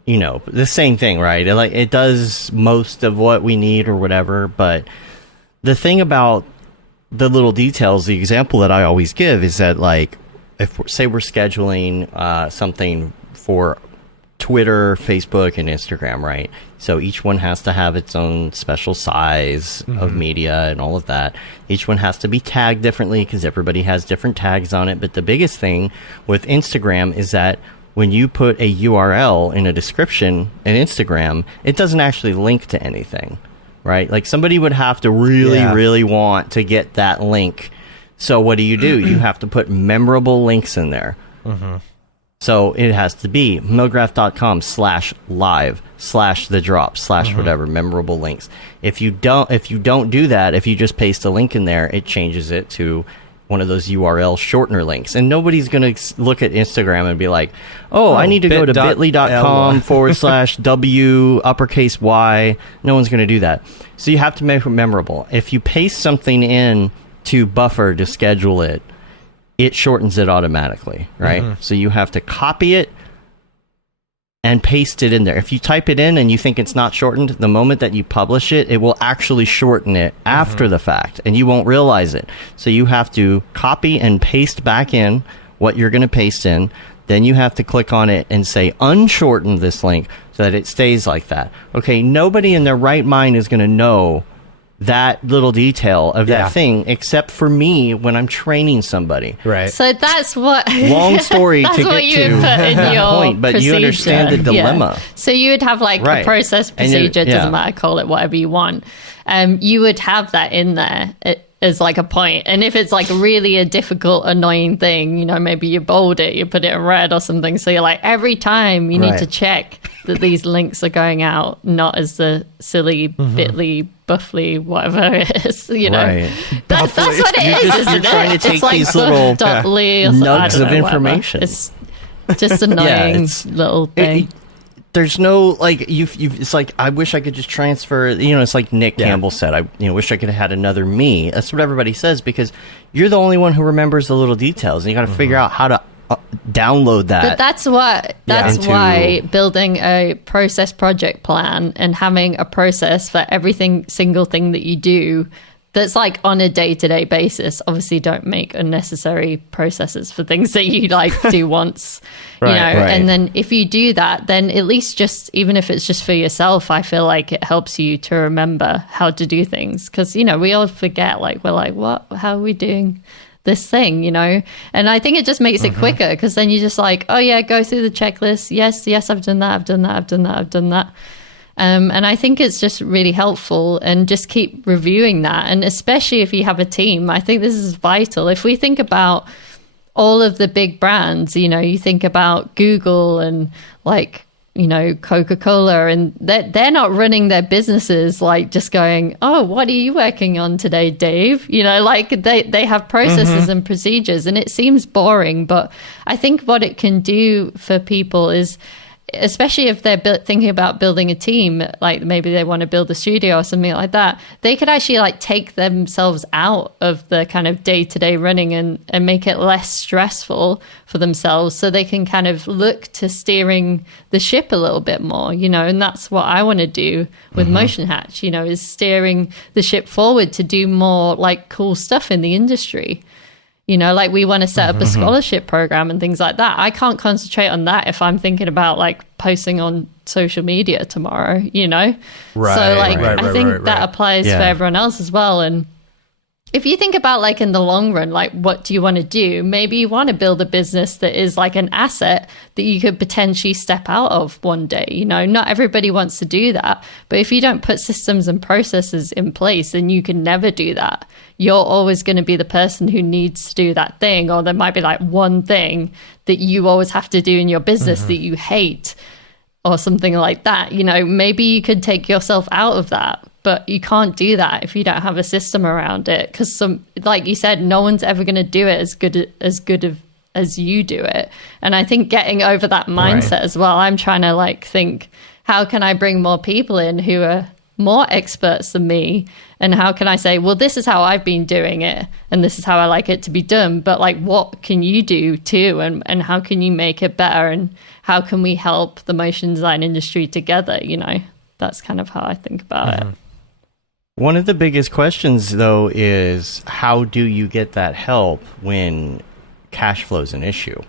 the same thing, right? It does most of what we need or whatever. But the thing about the little details, the example that I always give is that, like, if say we're scheduling something for Twitter, Facebook, and Instagram, right? So each one has to have its own special size of media and all of that. Each one has to be tagged differently because everybody has different tags on it. But the biggest thing with Instagram is that when you put a URL in a description in Instagram, it doesn't actually link to anything, right? Like, somebody would have to really want to get that link. So what do? You have to put memorable links in there. So it has to be mograph.com/live/the-drop/ whatever, memorable links. If you don't do that, if you just paste a link in there, it changes it to one of those URL shortener links. And nobody's going to look at Instagram and be like, I need to go to bit.ly.com/W uppercase Y. No one's going to do that. So you have to make it memorable. If you paste something in to Buffer to schedule it, it shortens it automatically, right? So you have to copy it and paste it in there. If you type it in and you think it's not shortened, the moment that you publish it, it will actually shorten it after the fact, and you won't realize it. So you have to copy and paste back in what you're going to paste in. Then you have to click on it and say, unshorten this link so that it stays like that. Okay, nobody in their right mind is going to know that little detail of that thing, except for me when I'm training somebody. Right. So that's what... Long story that's to what get you to would put in that your point, but procedure. you understand the dilemma. Yeah. So you would have like a process procedure, doesn't matter, call it whatever you want. You would have that in there as like a point. And if it's like really a difficult, annoying thing, maybe you bold it, you put it in red or something. So you're like, every time you need to check that these links are going out, not as the silly bit.ly, buffly, whatever it is, Right. That's what it is, isn't it? Trying to take it's like these little nugs of information. It's just annoying little thing. There's no, like, it's like, I wish I could just transfer, it's like Nick Campbell said, I wish I could have had another me. That's what everybody says, because you're the only one who remembers the little details, and you got to figure out how to download that. But that's why building a process project plan and having a process for single thing that you do that's like on a day-to-day basis. Obviously, don't make unnecessary processes for things that you like do once, and then if you do that, then at least even if it's just for yourself, I feel like it helps you to remember how to do things, because we all forget, like, we're like, what, how are we doing this thing, and I think it just makes it quicker, because then you're just like, oh yeah, go through the checklist, yes, I've done that. And I think it's just really helpful, and just keep reviewing that. And especially if you have a team, I think this is vital. If we think about all of the big brands, you think about Google and like, Coca-Cola, and they're not running their businesses like just going, oh, what are you working on today, Dave? Like they have processes and procedures, and it seems boring, but I think what it can do for people is, especially if they're thinking about building a team, like maybe they want to build a studio or something like that, they could actually like take themselves out of the kind of day-to-day running and make it less stressful for themselves, so they can kind of look to steering the ship a little bit more, and that's what I want to do with Motion Hatch, is steering the ship forward to do more like cool stuff in the industry. Like we want to set up a scholarship program and things like that. I can't concentrate on that if I'm thinking about like posting on social media tomorrow, Right. So like, I think that applies for everyone else as well. And if you think about like in the long run, like what do you want to do? Maybe you want to build a business that is like an asset that you could potentially step out of one day. Not everybody wants to do that. But if you don't put systems and processes in place, then you can never do that. You're always going to be the person who needs to do that thing. Or there might be like one thing that you always have to do in your business that you hate or something like that. Maybe you could take yourself out of that. But you can't do that if you don't have a system around it, because like you said, no one's ever going to do it as good as you do it. And I think getting over that mindset as well, I'm trying to like think, how can I bring more people in who are more experts than me? And how can I say, well, this is how I've been doing it and this is how I like it to be done, but like, what can you do too? And how can you make it better? And how can we help the motion design industry together? You know, that's kind of how I think about it. One of the biggest questions, though, is how do you get that help when cash flow is an issue?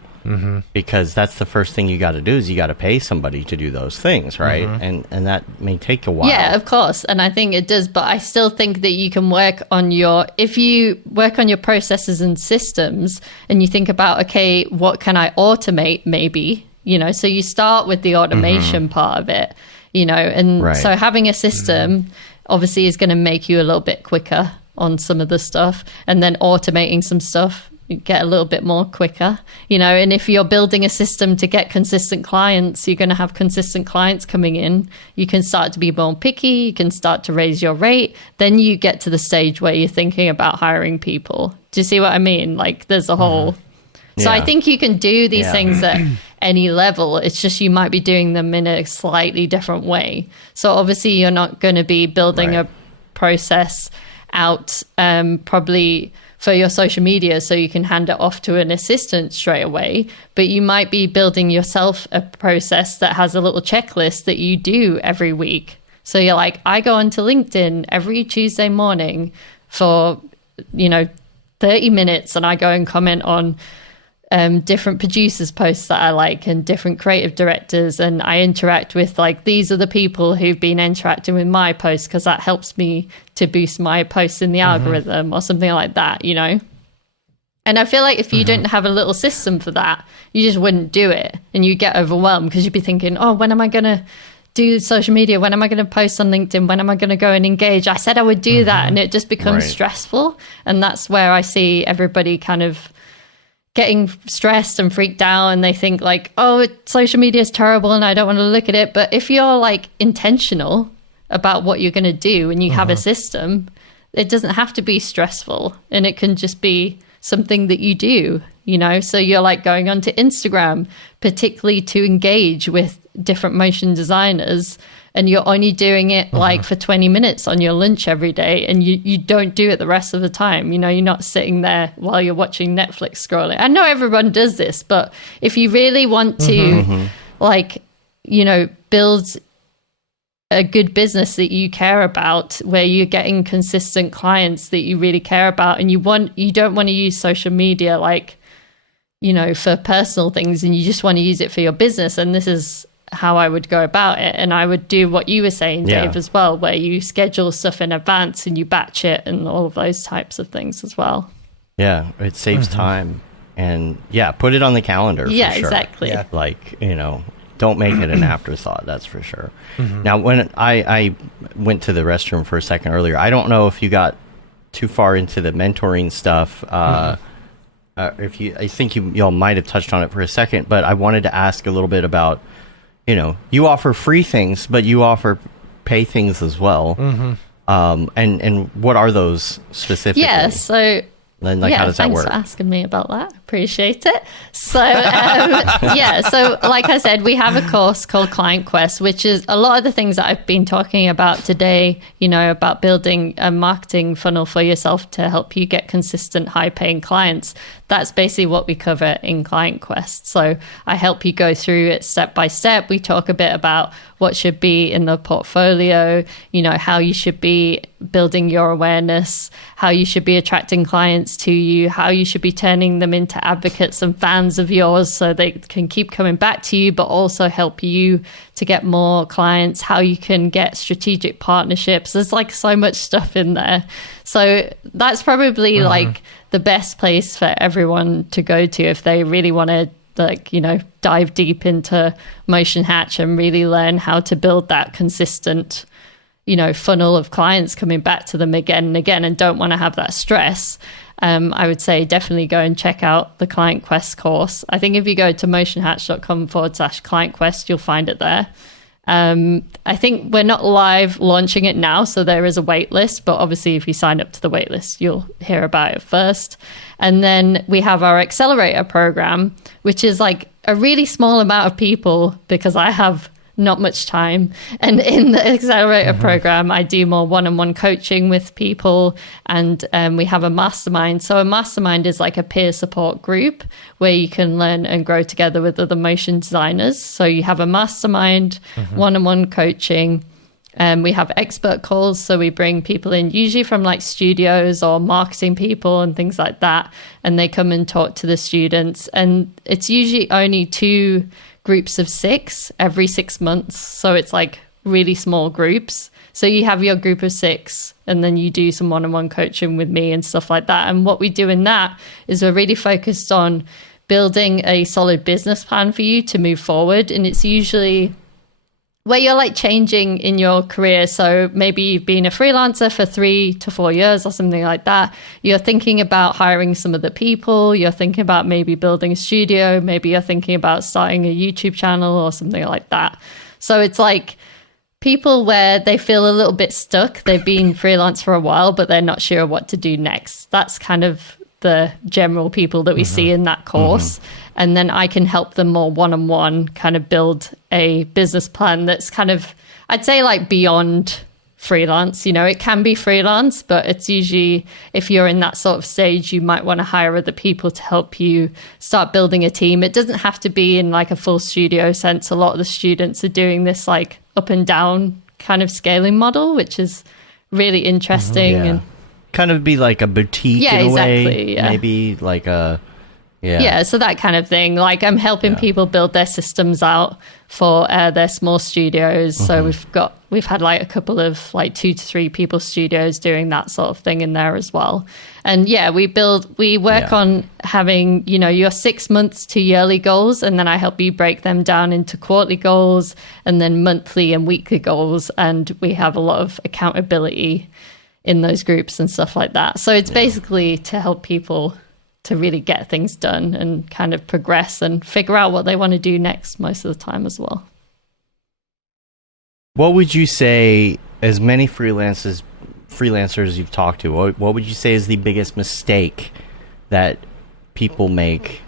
Because that's the first thing you got to do is you got to pay somebody to do those things, right? And that may take a while. Yeah, of course. And I think it does. But I still think that you can work on if you work on your processes and systems and you think about, okay, what can I automate maybe? You know, so you start with the automation part of it, you know, and so having a system obviously is going to make you a little bit quicker on some of the stuff, and then automating some stuff, you get a little bit more quicker, you know. And if you're building a system to get consistent clients, you're going to have consistent clients coming in. You can start to be more picky. You can start to raise your rate. Then you get to the stage where you're thinking about hiring people. Do you see what I mean? Like there's a whole... So I think you can do these things at any level. It's just you might be doing them in a slightly different way. So obviously you're not going to be building a process out probably for your social media so you can hand it off to an assistant straight away. But you might be building yourself a process that has a little checklist that you do every week. So you're like, I go onto LinkedIn every Tuesday morning for, 30 minutes and I go and comment on different producers' posts that I like and different creative directors, and I interact with like, these are the people who've been interacting with my posts because that helps me to boost my posts in the algorithm or something like that, you know. And I feel like if you didn't have a little system for that, you just wouldn't do it and you get overwhelmed because you'd be thinking, oh, when am I going to do social media? When am I going to post on LinkedIn? When am I going to go and engage? I said I would do that, and it just becomes stressful. And that's where I see everybody kind of getting stressed and freaked out, and they think like, oh, social media is terrible and I don't want to look at it. But if you're like intentional about what you're going to do and you have a system, it doesn't have to be stressful, and it can just be something that you do, you know. So you're like going onto Instagram particularly to engage with different motion designers, and you're only doing it like for 20 minutes on your lunch every day, and you don't do it the rest of the time. You know, you're not sitting there while you're watching Netflix scrolling. I know everyone does this, but if you really want to build a good business that you care about, where you're getting consistent clients that you really care about, and you don't want to use social media like, for personal things, and you just want to use it for your business. And this is how I would go about it. And I would do what you were saying, Dave, as well, where you schedule stuff in advance and you batch it and all of those types of things as well. Yeah, it saves time. And put it on the calendar. Yeah, for sure. Exactly. Yeah. Like, don't make it an afterthought, that's for sure. Now, when I went to the restroom for a second earlier, I don't know if you got too far into the mentoring stuff. I think y'all might have touched on it for a second, but I wanted to ask a little bit about, you offer free things, but you offer pay things as well. And what are those specifically? Yeah, so... Then, how does that work? Thanks for asking me about that. Appreciate it. So, so like I said, we have a course called Client Quest, which is a lot of the things that I've been talking about today, about building a marketing funnel for yourself to help you get consistent, high-paying clients. That's basically what we cover in Client Quest. So I help you go through it step by step. We talk a bit about what should be in the portfolio, how you should be building your awareness, how you should be attracting clients to you, how you should be turning them into advocates and fans of yours so they can keep coming back to you, but also help you to get more clients, how you can get strategic partnerships. There's like so much stuff in there. So that's probably like the best place for everyone to go to if they really want to dive deep into Motion Hatch and really learn how to build that consistent funnel of clients coming back to them again and again, and don't want to have that stress. I would say definitely go and check out the Client Quest course. I think if you go to motionhatch.com/Client Quest, you'll find it there. I think we're not live launching it now, so there is a wait list, but obviously if you sign up to the wait list, you'll hear about it first. And then we have our accelerator program, which is like a really small amount of people because I have not much time. And in the accelerator program, I do more one-on-one coaching with people, and we have a mastermind. So a mastermind is like a peer support group where you can learn and grow together with other motion designers. So you have a mastermind, one-on-one coaching, and we have expert calls. So we bring people in, usually from like studios or marketing people and things like that, and they come and talk to the students. And it's usually only 2 groups of 6 every 6 months. So it's like really small groups. So you have your group of 6 and then you do some one-on-one coaching with me and stuff like that. And what we do in that is we're really focused on building a solid business plan for you to move forward. And it's usually where you're like changing in your career. So maybe you've been a freelancer for 3 to 4 years or something like that. You're thinking about hiring some other people. You're thinking about maybe building a studio. Maybe you're thinking about starting a YouTube channel or something like that. So it's like people where they feel a little bit stuck. They've been freelance for a while, but they're not sure what to do next. That's kind of the general people that we see in that course. And then I can help them more one-on-one, kind of build a business plan that's kind of, I'd say like beyond freelance. You know, it can be freelance, but it's usually, if you're in that sort of stage, you might want to hire other people to help you start building a team. It doesn't have to be in like a full studio sense. A lot of the students are doing this like up and down kind of scaling model, which is really interesting. And kind of be like a boutique in a way. Yeah. Maybe like a so that kind of thing. Like I'm helping people build their systems out for their small studios. So we've had like a couple of like 2 to 3 people studios doing that sort of thing in there as well. And we work on having, you know, your 6 months to yearly goals, and then I help you break them down into quarterly goals and then monthly and weekly goals. And we have a lot of accountability in those groups and stuff like that. So it's basically to help people to really get things done and kind of progress and figure out what they want to do next most of the time as well. What would you say, as many freelancers you've talked to, what would you say is the biggest mistake that people make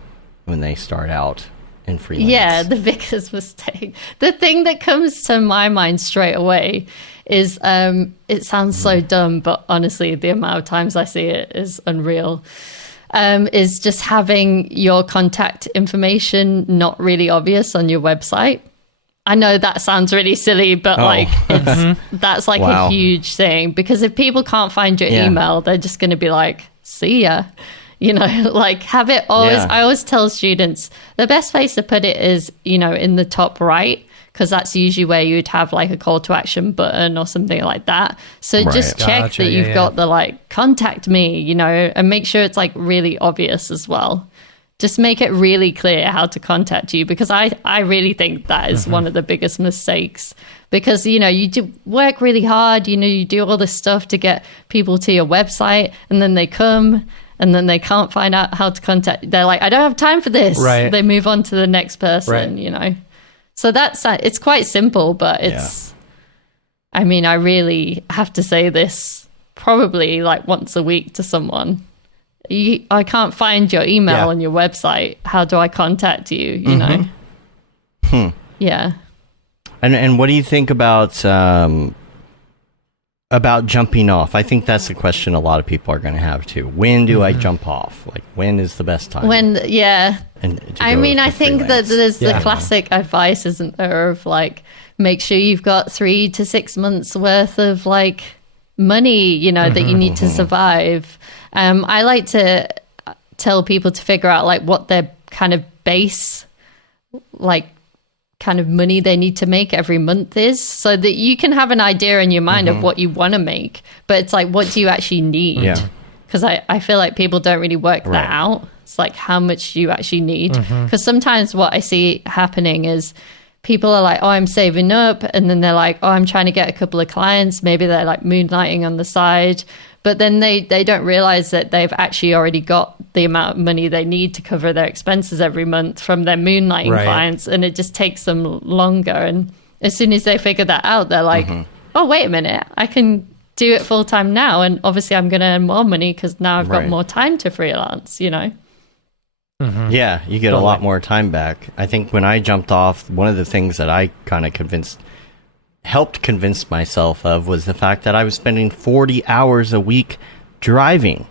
when they start out in freelance? Yeah, the biggest mistake. The thing that comes to my mind straight away is, it sounds so dumb, but honestly, the amount of times I see it is unreal. Is just having your contact information not really obvious on your website. I know that sounds really silly, but that's like a huge thing, because if people can't find your email, they're just going to be like, see ya. You know, like have it always. I always tell students the best place to put it is, you know, in the top right, because that's usually where you'd have like a call to action button or something like that. So just check that you've got the like contact me, you know, and make sure it's like really obvious as well. Just make it really clear how to contact you, because I really think that is one of the biggest mistakes, because, you know, you do work really hard, you know, you do all this stuff to get people to your website, and then they come and then they can't find out how to contact. They're like, I don't have time for this. Right. They move on to the next person, you know. So it's quite simple, but it's, I mean, I really have to say this probably like once a week to someone. I can't find your email on your website. How do I contact you? You know? Yeah. And what do you think about jumping off? I think that's the question a lot of people are going to have too. When do I jump off? Like, when is the best time? I mean, I think that there's the classic advice, isn't there, of like, make sure you've got 3 to 6 months worth of like money, you know, that you need to survive. I like to tell people to figure out like what their kind of base, like kind of money they need to make every month is, so that you can have an idea in your mind of what you want to make, but it's like, what do you actually need? Because I feel like people don't really work that out. It's like how much you actually need, because sometimes what I see happening is people are like, oh, I'm saving up, and then they're like, oh, I'm trying to get a couple of clients, maybe they're like moonlighting on the side, but then they don't realize that they've actually already got the amount of money they need to cover their expenses every month from their moonlighting clients, and it just takes them longer. And as soon as they figure that out, they're like, oh, wait a minute, I can do it full time now. And obviously I'm going to earn more money because now I've got more time to freelance, you know? Yeah, you get a lot more time back. I think when I jumped off, one of the things that I kind of helped convince myself of was the fact that I was spending 40 hours a week driving.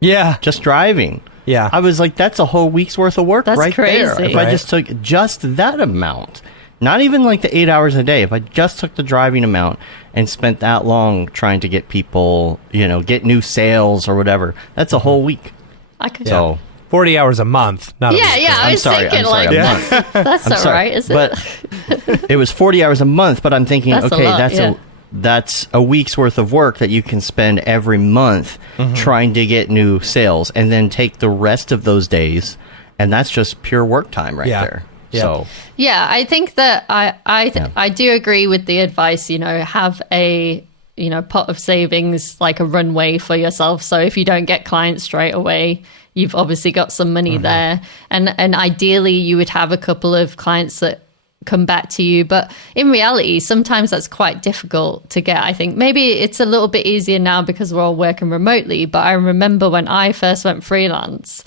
Yeah. Just driving. Yeah. I was like, that's a whole week's worth of work right there. Crazy. If I just took just that amount, not even like the 8 hours a day, if I just took the driving amount and spent that long trying to get people, get new sales or whatever, that's a whole week. I could. So 40 hours a month. Not a week. I was thinking like, that's not right, is it? But it was 40 hours a month, but I'm thinking, That's a lot, that's a week's worth of work that you can spend every month trying to get new sales, and then take the rest of those days, and that's just pure work time there. Yeah. So yeah, I think that I do agree with the advice, have a pot of savings, like a runway for yourself. So if you don't get clients straight away, you've obviously got some money there. And ideally you would have a couple of clients that come back to you. But in reality, sometimes that's quite difficult to get. I think maybe it's a little bit easier now because we're all working remotely. But I remember when I first went freelance,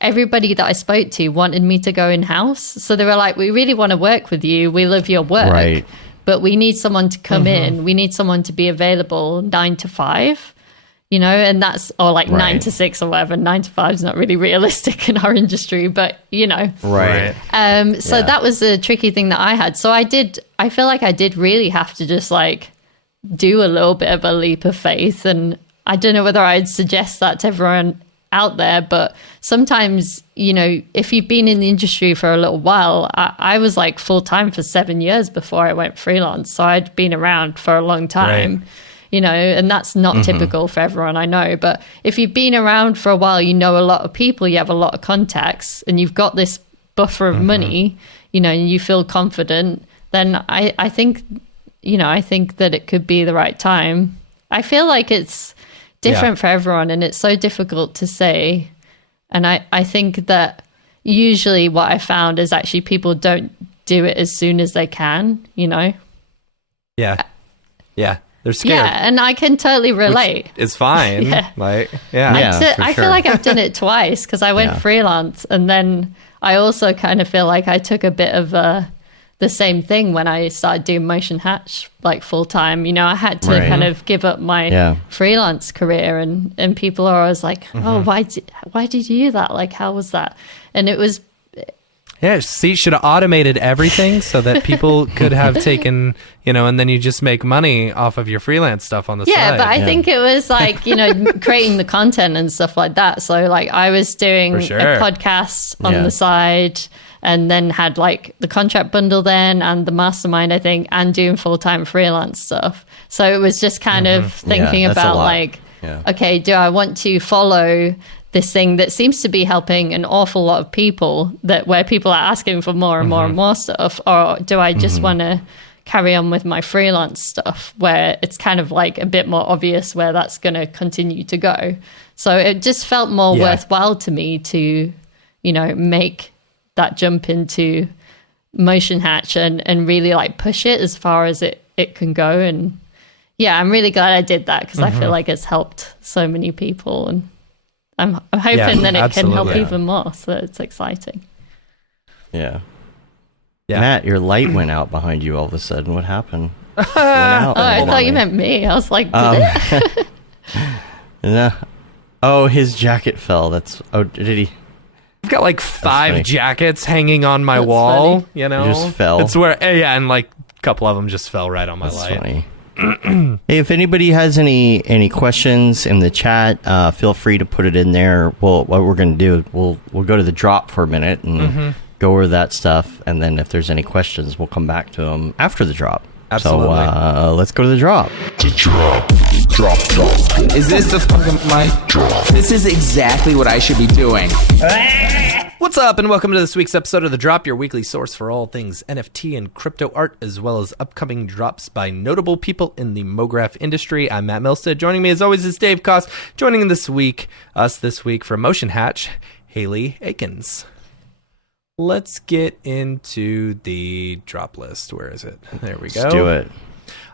everybody that I spoke to wanted me to go in-house. So they were like, we really want to work with you. We love your work. Right. But we need someone to come in. We need someone to be available 9 to 5, and that's, or like 9 to 6 or whatever. 9 to 5 is not really realistic in our industry, but Right. So that was a tricky thing that I had. So I feel like I did really have to just like do a little bit of a leap of faith. And I don't know whether I'd suggest that to everyone out there, but sometimes, if you've been in the industry for a little while, I was like full time for 7 years before I went freelance. So I'd been around for a long time, and that's not typical for everyone, I know. But if you've been around for a while, you know a lot of people, you have a lot of contacts, and you've got this buffer of money, and you feel confident, then I think, I think that it could be the right time. I feel like it's different for everyone, and it's so difficult to say. And I think that usually what I found is actually people don't do it as soon as they can, Yeah. Yeah. They're scared. Yeah, and I can totally relate. It's fine. Yeah. For I feel like I've done it twice because I went freelance, and then I also kind of feel like I took a bit of the same thing when I started doing Motion Hatch like full time. I had to kind of give up my freelance career, and people are always like, oh, why did you do that? Like, how was that? And it was, should have automated everything so that people could have taken, and then you just make money off of your freelance stuff on the side. Yeah, but I think it was like, creating the content and stuff like that. So like I was doing a podcast on the side, and then had like the contract bundle then and the mastermind, I think, and doing full-time freelance stuff. So it was just kind of thinking about like, okay, do I want to follow this thing that seems to be helping an awful lot of people, where people are asking for more and more and more stuff? Or do I just want to carry on with my freelance stuff where it's kind of like a bit more obvious where that's going to continue to go? So it just felt more worthwhile to me to, make that jump into Motion Hatch and really like push it as far as it can go. And I'm really glad I did that because I feel like it's helped so many people, and I'm hoping that it can help even more. So it's exciting. Yeah. Matt, your light went out behind you all of a sudden. What happened? Went out. I thought you meant me. I was like, did it? No. Oh, his jacket fell. Did he? I've got like 5 jackets hanging on my wall, It just fell. It's where, and like a couple of them just fell right on my light. Funny. Hey, if anybody has any questions in the chat, feel free to put it in there. What we're going to do, we'll go to the drop for a minute and go over that stuff, and then if there's any questions, we'll come back to them after the drop. Absolutely. So let's go to the drop. The drop. Is this the fucking mic drop? This is exactly what I should be doing. What's up, and welcome to this week's episode of The Drop, your weekly source for all things NFT and crypto art, as well as upcoming drops by notable people in the Mograph industry. I'm Matt Milstead. Joining me, as always, is Dave Koss. Joining us this week for Motion Hatch, Hayley Akins. let's get into the drop list. Where is it? There we go. Let's do it.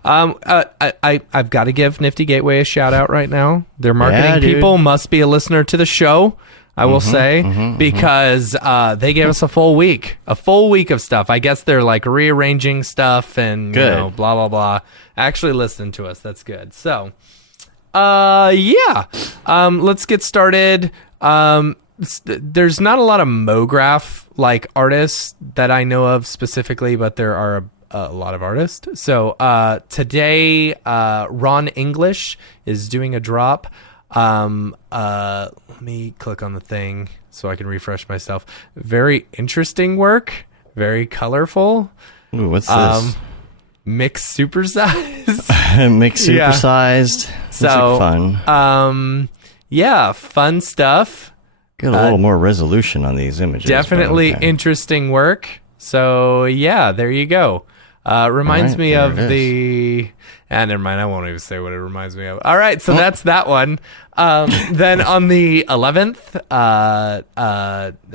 I've got to give Nifty Gateway a shout out right now. Their marketing Yeah, dude. people must be a listener to the show. I will say, because they gave us a full week of stuff. I guess they're like rearranging stuff and Good. blah blah blah. Actually listen to us. That's good. So, yeah, let's get started. There's not a lot of Mograph like artists that I know of specifically, but there are a lot of artists. So today, Ron English is doing a drop. Let me click on the thing so I can refresh myself. Very interesting work. Very colorful. Ooh, what's this? Mixed supersize. Mixed supersized. So Looks like fun. Yeah, fun stuff. Get a little more resolution on these images. but Definitely okay. interesting work. So yeah, there you go. Reminds All right, me there of it is. the. Never mind. I won't even say what it reminds me of. All right, so that's that one. Then on the 11th,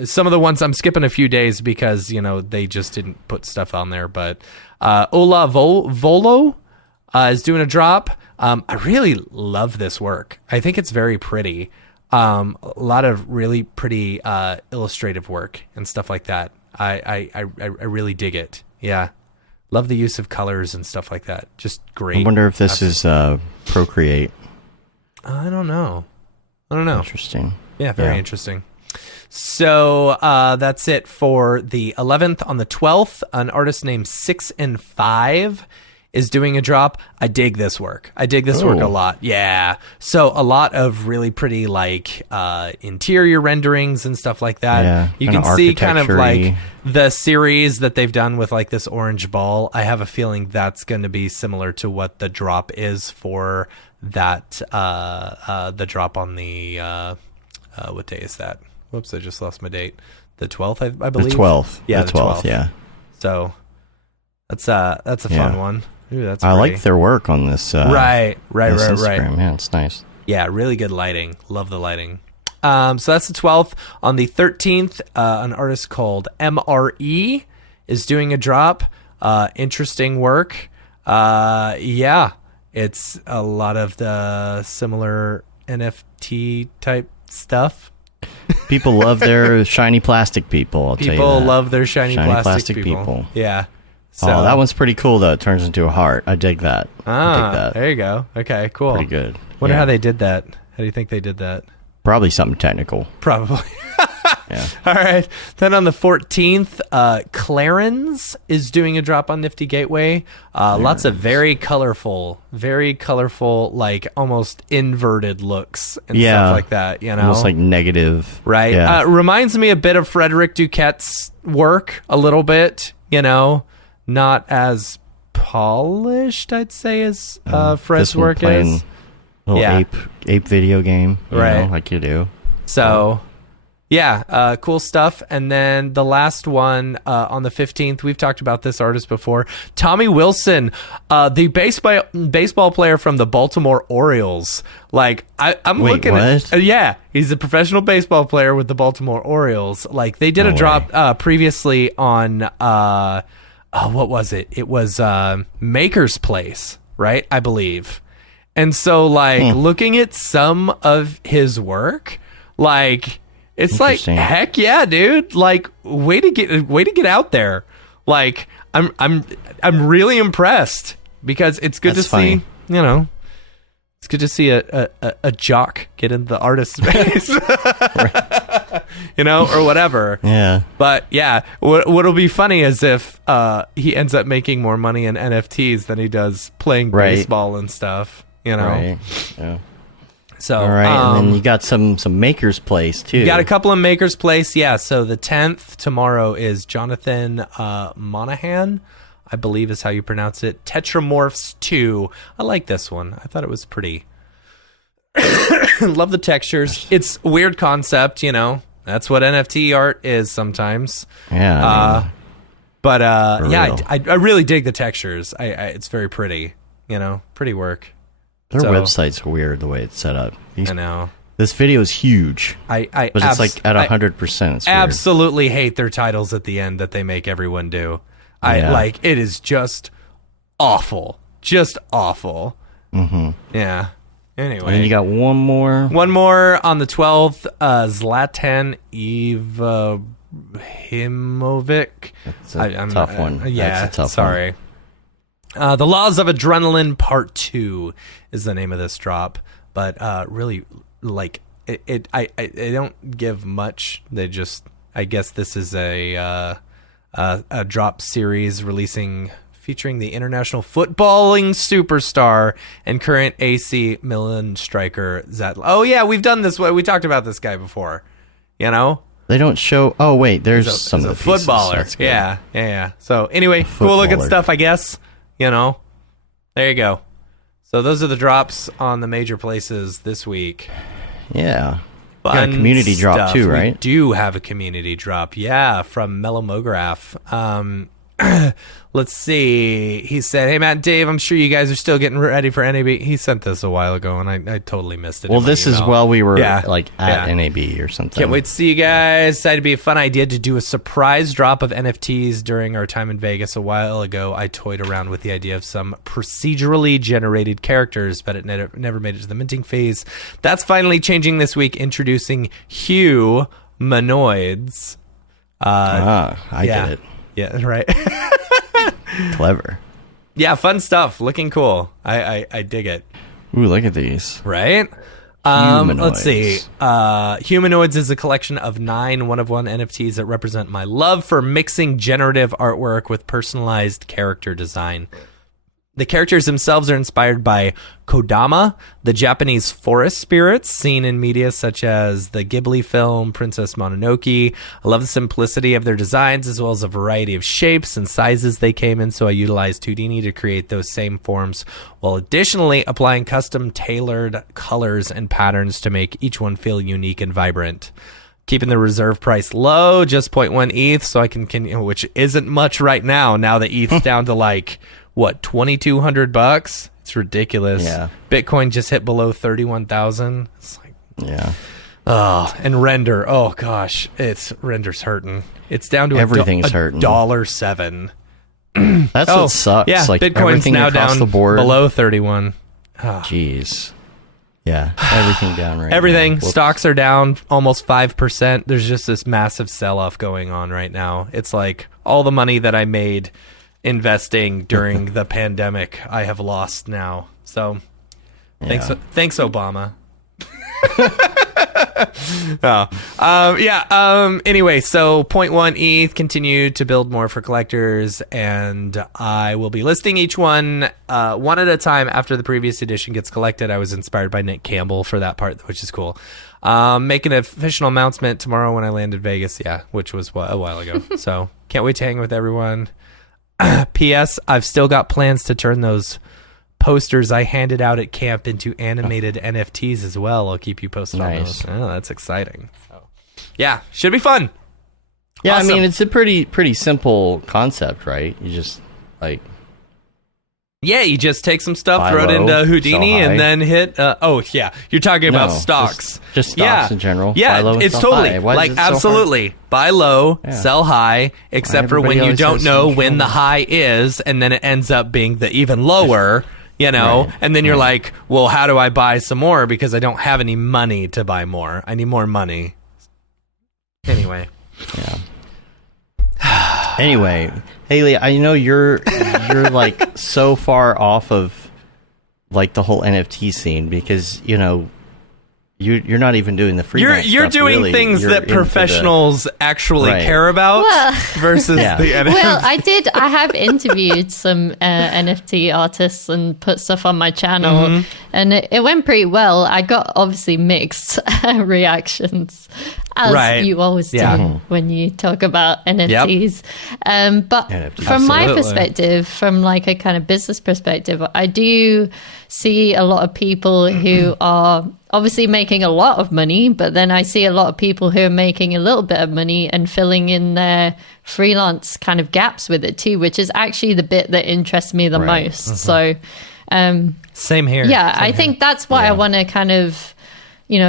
some of the ones I'm skipping a few days because they just didn't put stuff on there. But Ola Volo is doing a drop. I really love this work. I think it's very pretty. A lot of really pretty illustrative work and stuff like that. I really dig it. Yeah. Love the use of colors and stuff like that. Just great. I wonder if this is Procreate. I don't know. Interesting. Yeah, very interesting. So that's it for the 11th. On the 12th, an artist named 6 and 5 is doing a drop. I dig this work. I dig this work a lot. Yeah. So a lot of really pretty like interior renderings and stuff like that. Yeah, You kinda can see kind of like architecture-y. the series that they've done with like this orange ball. I have a feeling that's going to be similar to what the drop is for that the drop on the what day is that? Whoops, I just lost my date. The 12th, I believe. The 12th. Yeah, the 12th. Yeah. So that's a Yeah. fun one. Ooh, that's I pretty. like their work on this. Right. this Instagram. Yeah, it's nice. Yeah, really good lighting. Love the lighting. So that's the 12th. On the 13th, an artist called MRE is doing a drop. Interesting work. Yeah, it's a lot of the similar NFT type stuff. People love their shiny plastic people. I'll tell you People that. love their shiny plastic people. people. Yeah. So, Oh, that one's pretty cool though. It turns into a heart. I dig that. I dig that. there you go. Okay, cool. Pretty good. Wonder Yeah. how they did that. How do you think they did that? Probably something technical. Probably. Yeah. All right. Then on the 14th, Clarence is doing a drop on Nifty Gateway. Lots of very colorful, like almost inverted looks and stuff like that, Almost like negative. Right. Yeah. Reminds me a bit of Frederick Duquette's work a little bit, not as polished, I'd say, as Fred's This one work playing is. little Yeah. ape video game. you Right. know, like you do. So, yeah, cool stuff. And then the last one on the 15th, we've talked about this artist before. Tommy Wilson, the baseball player from the Baltimore Orioles. Like, I'm Wait, looking what? at... yeah, he's a professional baseball player with the Baltimore Orioles. Like, they did No a drop previously on... what was it? It was Maker's Place, right? I believe. And so, like, looking at some of his work, like, it's like, Interesting. heck yeah, dude! Like, way to get out there. Like, I'm really impressed because it's good That's to funny. see, it's good to see a jock get into the artist space, or whatever. Yeah. But yeah, what'll be funny is if he ends up making more money in NFTs than he does playing Right. baseball and stuff. Right. Yeah. So All right, and then you got some Maker's Place too. you got a couple of Maker's Place. Yeah. So the 10th tomorrow is Jonathan Monahan, I believe is how you pronounce it. Tetramorphs 2. I like this one. I thought it was pretty. Love the textures. It's a weird concept, That's what NFT art is sometimes. Yeah. But For yeah, real. I really dig the textures. It's very pretty. Pretty work. Their so- website's weird the way it's set up. I know. This video is huge. I but it's like at 100%. It's weird. Absolutely hate their titles at the end that they make everyone do. It is just awful. Just awful. Mm-hmm. Yeah. Anyway. And then you got one more. One more on the 12th. Zlatan Ibrahimovic. That's a tough one. Yeah, That's a tough sorry. The Laws of Adrenaline Part 2 is the name of this drop. But really, like, I don't give much. They just, I guess this is a drop series featuring the international footballing superstar and current AC Milan striker Zlatan. Oh yeah, we've done this. We talked about this guy before. You know, they don't show. Oh wait, there's some of the pieces. Footballer. Yeah. So anyway, cool looking stuff, I guess. You know, there you go. So those are the drops on the major places this week. Yeah. You got a community drop too, right? We do have a community drop, yeah, from Mellow Mograph. Let's see. He said, "Hey, Matt and Dave, I'm sure you guys are still getting ready for NAB." He sent this a while ago, and I totally missed it. Well, this is while we were at Yeah. NAB or something. Can't wait to see you guys. Decided to be a fun idea to do a surprise drop of NFTs during our time in Vegas a while ago. I toyed around with the idea of some procedurally generated characters, but it never made it to the minting phase. That's finally changing this week, introducing humanoids. I get it. Yeah, right. Clever. Yeah, fun stuff. Looking cool. I dig it. Ooh, look at these. Right? Let's see. Humanoids is a collection of 9 one-of-one NFTs that represent my love for mixing generative artwork with personalized character design. The characters themselves are inspired by Kodama, the Japanese forest spirits seen in media such as the Ghibli film Princess Mononoke. I love the simplicity of their designs as well as a variety of shapes and sizes they came in, so I utilized Houdini to create those same forms while additionally applying custom tailored colors and patterns to make each one feel unique and vibrant. Keeping the reserve price low, just 0.1 ETH, so I can which isn't much right now that ETH's down to like... What, $2,200? It's ridiculous. Yeah. Bitcoin just hit below 31,000. It's like, yeah. Oh, and Render. Oh gosh, Render's hurting. It's down to everything's hurting. $1.07. That's what sucks. Yeah, like Bitcoin's now down the board. below 31. Jeez. Yeah, everything down right Everything. now. Stocks are down almost 5%. There's just this massive sell-off going on right now. It's like all the money that I made investing during the pandemic I have lost now. So thanks Obama. Anyway, so 0.1 ETH, continue to build more for collectors, and I will be listing each one one at a time after the previous edition gets collected. I was inspired by Nick Campbell for that part, which is cool. Make an official announcement tomorrow when I land in Vegas, which was a while ago. So can't wait to hang with everyone. P.S. I've still got plans to turn those posters I handed out at camp into animated NFTs as well. I'll keep you posted on those. Oh, that's exciting. So, yeah, should be fun. Yeah, Awesome. I mean, it's a pretty simple concept, right? You just like... Yeah, you just take some stuff, Buy throw it low, into Houdini, sell high. and then hit... you're talking about stocks. Just stocks in general. Yeah, Buy low and it's sell totally... high. Why is like, it so hard? absolutely. Buy low, sell high, except for when everybody you always don't says know some when the trouble. high is, and then it ends up being the even lower... Right. And then you're like, well, how do I buy some more? Because I don't have any money to buy more. I need more money. Anyway. Yeah. Anyway, Hayley, I know you're like so far off of like the whole NFT scene because, you know, you're not even doing the freelance You're stuff, doing really. things You're that into professionals actually Right. care about Well- versus the NFT. Well, I have interviewed some NFT artists and put stuff on my channel, and it went pretty well. I got obviously mixed reactions, as Right. you always do when you talk about NFTs. But NFTs. from my Absolutely. perspective, from like a kind of business perspective, I do see a lot of people who are obviously making a lot of money, but then I see a lot of people who are making a little bit of money and filling in their freelance kind of gaps with it too, which is actually the bit that interests me the most. So Same here. yeah, I think that's what I want to kind of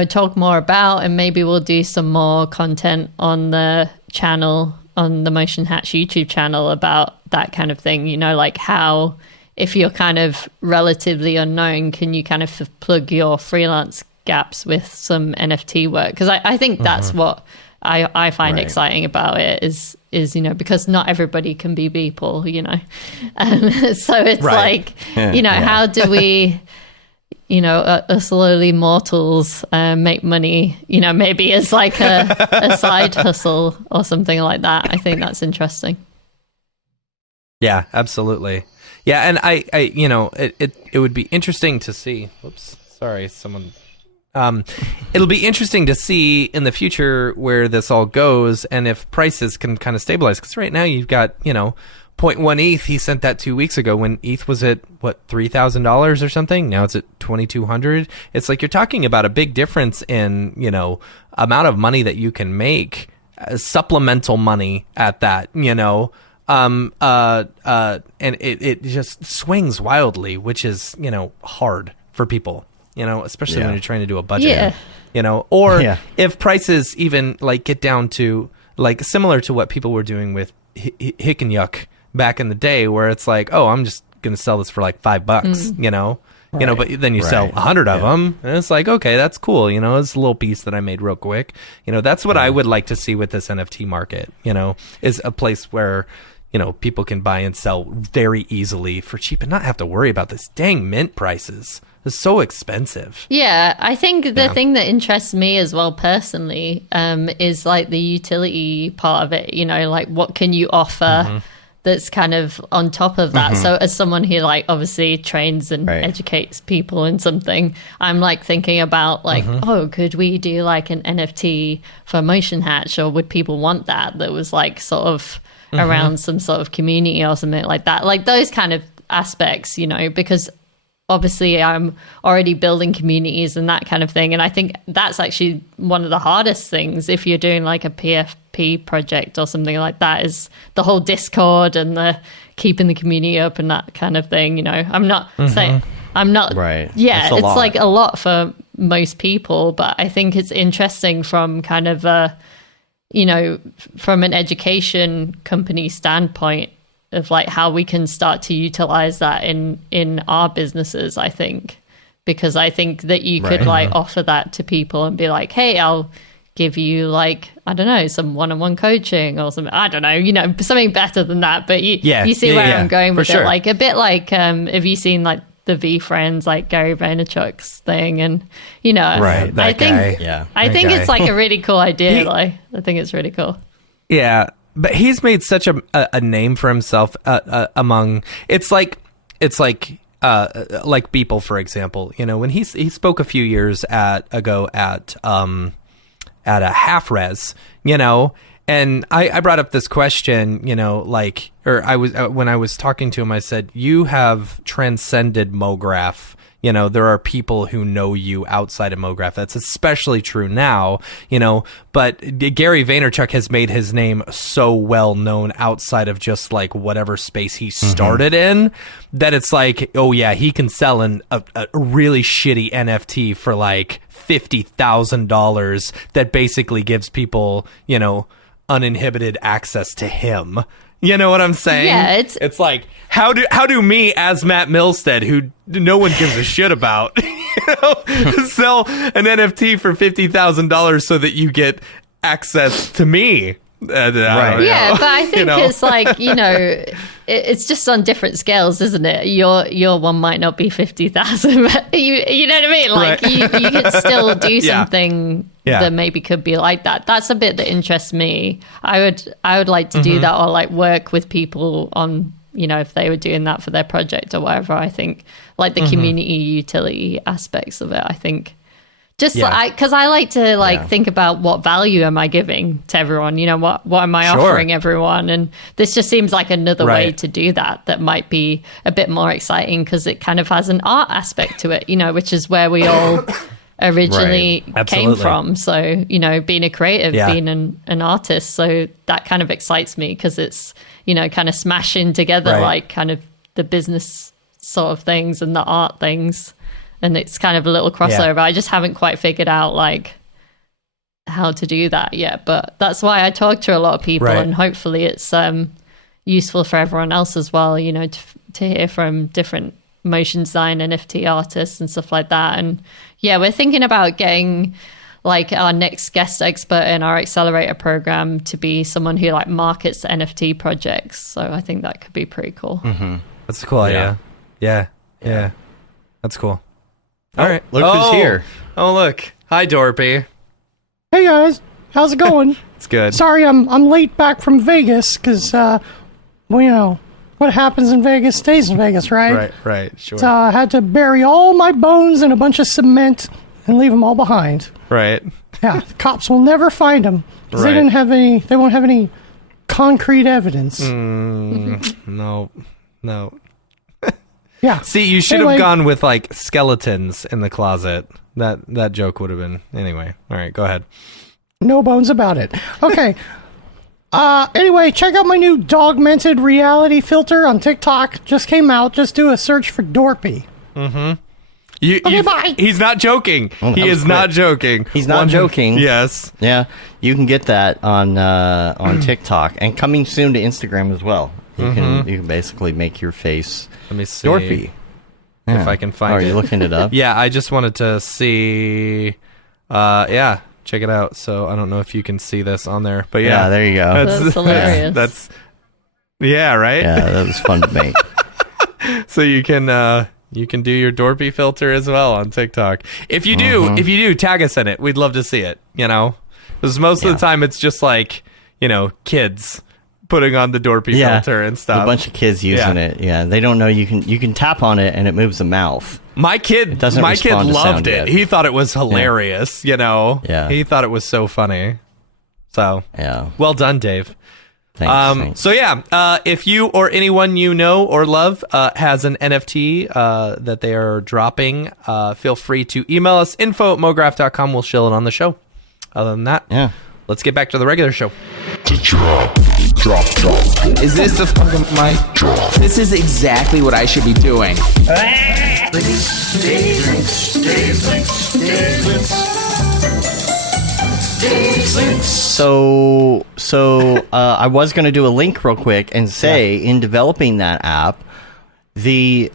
talk more about, and maybe we'll do some more content on the channel, on the Motion Hatch YouTube channel about that kind of thing, like how, if you're kind of relatively unknown, can you kind of plug your freelance gaps with some NFT work? Because I think that's what I find exciting about it is because not everybody can be people, so it's like, how do we, slowly mortals make money, maybe as like a side hustle or something like that. I think that's interesting. Yeah, absolutely. Yeah, and I it would be interesting to see. Whoops, sorry, someone. It'll be interesting to see in the future where this all goes and if prices can kind of stabilize. Because right now you've got 0.1 ETH. He sent that 2 weeks ago when ETH was at what, $3,000 or something. Now it's at 2,200. It's like you're talking about a big difference in amount of money that you can make, supplemental money at that. And it just swings wildly, which is hard for people. Especially when you're trying to do a budget, if prices even like get down to like similar to what people were doing with Hick and Yuck back in the day, where it's like, oh, I'm just going to sell this for like $5, but then you sell 100 of them and it's like, okay, that's cool. It's a little piece that I made real quick. That's what I would like to see with this NFT market, is a place where, people can buy and sell very easily for cheap and not have to worry about this dang mint prices. It's so expensive. Yeah, I think the thing that interests me as well personally is like the utility part of it. Like what can you offer that's kind of on top of that? So as someone who like obviously trains and educates people in something, I'm like thinking about like, oh, could we do like an NFT for Motion Hatch, or would people want that was like sort of around some sort of community or something like that? Like those kind of aspects, because obviously I'm already building communities and that kind of thing. And I think that's actually one of the hardest things if you're doing like a PFP project or something like that, is the whole Discord and the keeping the community up and that kind of thing. I'm not saying I'm not. Right. Yeah, it's like a lot for most people, but I think it's interesting from kind of from an education company standpoint of like how we can start to utilize that in our businesses, I think, because I think that you could like offer that to people and be like, hey, I'll give you like, I don't know, some one-on-one coaching or something. I don't know, something better than that. But you see where I'm going with it. Like a bit like, have you seen like the V Friends, like Gary Vaynerchuk's thing? And, I think it's like a really cool idea. Like, I think it's really cool. Yeah. But he's made such a name for himself among like Beeple, for example. When he spoke a few years ago at a half res, and I brought up this question, when I was talking to him, I said, you have transcended Mograph. There are people who know you outside of Mograph. That's especially true now, but Gary Vaynerchuk has made his name so well known outside of just like whatever space he started in, that it's like, oh yeah, he can sell a really shitty NFT for like $50,000 that basically gives people, uninhibited access to him. You know what I'm saying? Yeah, it's like how do me as Matt Milstead, who no one gives a shit about, sell an NFT for $50,000 so that you get access to me? Right. Yeah, but I think it's like, it's just on different scales, isn't it? Your one might not be 50,000, but you know what I mean? Like you could still do something that maybe could be like that. That's a bit that interests me. I would like to do that, or like work with people on, if they were doing that for their project or whatever. I think like the community utility aspects of it, I think. Just because I like to think about what value am I giving to everyone? What am I offering everyone? And this just seems like another way to do that. That might be a bit more exciting because it kind of has an art aspect to it, which is where we all originally came from. So, being a creative, being an artist. So that kind of excites me because it's, kind of smashing together like kind of the business sort of things and the art things. and it's kind of a little crossover. I just haven't quite figured out like how to do that yet, but that's why I talk to a lot of people, and hopefully it's useful for everyone else as well, you know, to hear from different motion design NFT artists and stuff like that. And yeah, we're thinking about getting like our next guest expert in our accelerator program to be someone who like markets NFT projects. So I think that could be pretty cool. That's a cool idea. Yeah. That's cool. All right. Look who's here. Oh, look. Hi, Dorpy. Hey guys, how's it going? It's good. Sorry, I'm late back from Vegas because, well, you know, what happens in Vegas stays in Vegas, right? Right, sure. So I had to bury all my bones in a bunch of cement and leave them all behind. Right. Yeah, the cops will never find them because Right. they won't have any concrete evidence. No. Yeah. See, you should Anyway. have gone with like skeletons in the closet. That joke would have been anyway. All right, go ahead. No bones about it. Okay. Anyway, check out my new dog-mented reality filter on TikTok. Just came out. Just do a search for Dorpy. Bye. He's not joking. Oh, He that was is not quick. joking. He's not joking. Yes. Yeah, you can get that on TikTok, and coming soon to Instagram as well. You can basically make your face Let me see Dorpy. if I can find Are it. you looking it up? Yeah, I just wanted to see. Yeah, check it out. So I don't know if you can see this on there, but yeah, Yeah, there you go. That's hilarious. That's yeah, right. Yeah, that was fun to make. So you can do your Dorpy filter as well on TikTok. If you do, tag us in it. We'd love to see it. You know, because most of the time it's just like, you know, kids putting on the Dorpy filter and stuff. A bunch of kids using it. Yeah, they don't know you can tap on it and it moves the mouth. My kid doesn't loved respond to sound it. yet. He thought it was hilarious. You know, Yeah. he thought it was so funny. So Yeah, well done, Dave. thanks. So yeah, if you or anyone you know or love has an NFT that they are dropping, feel free to email us info@mograph.com. We'll shill it on the show. Other than that, Yeah. let's get back to the regular show. Is this the fucking mic drop? This is exactly what I should be doing. So I was going to do a link real quick and say in developing that app, the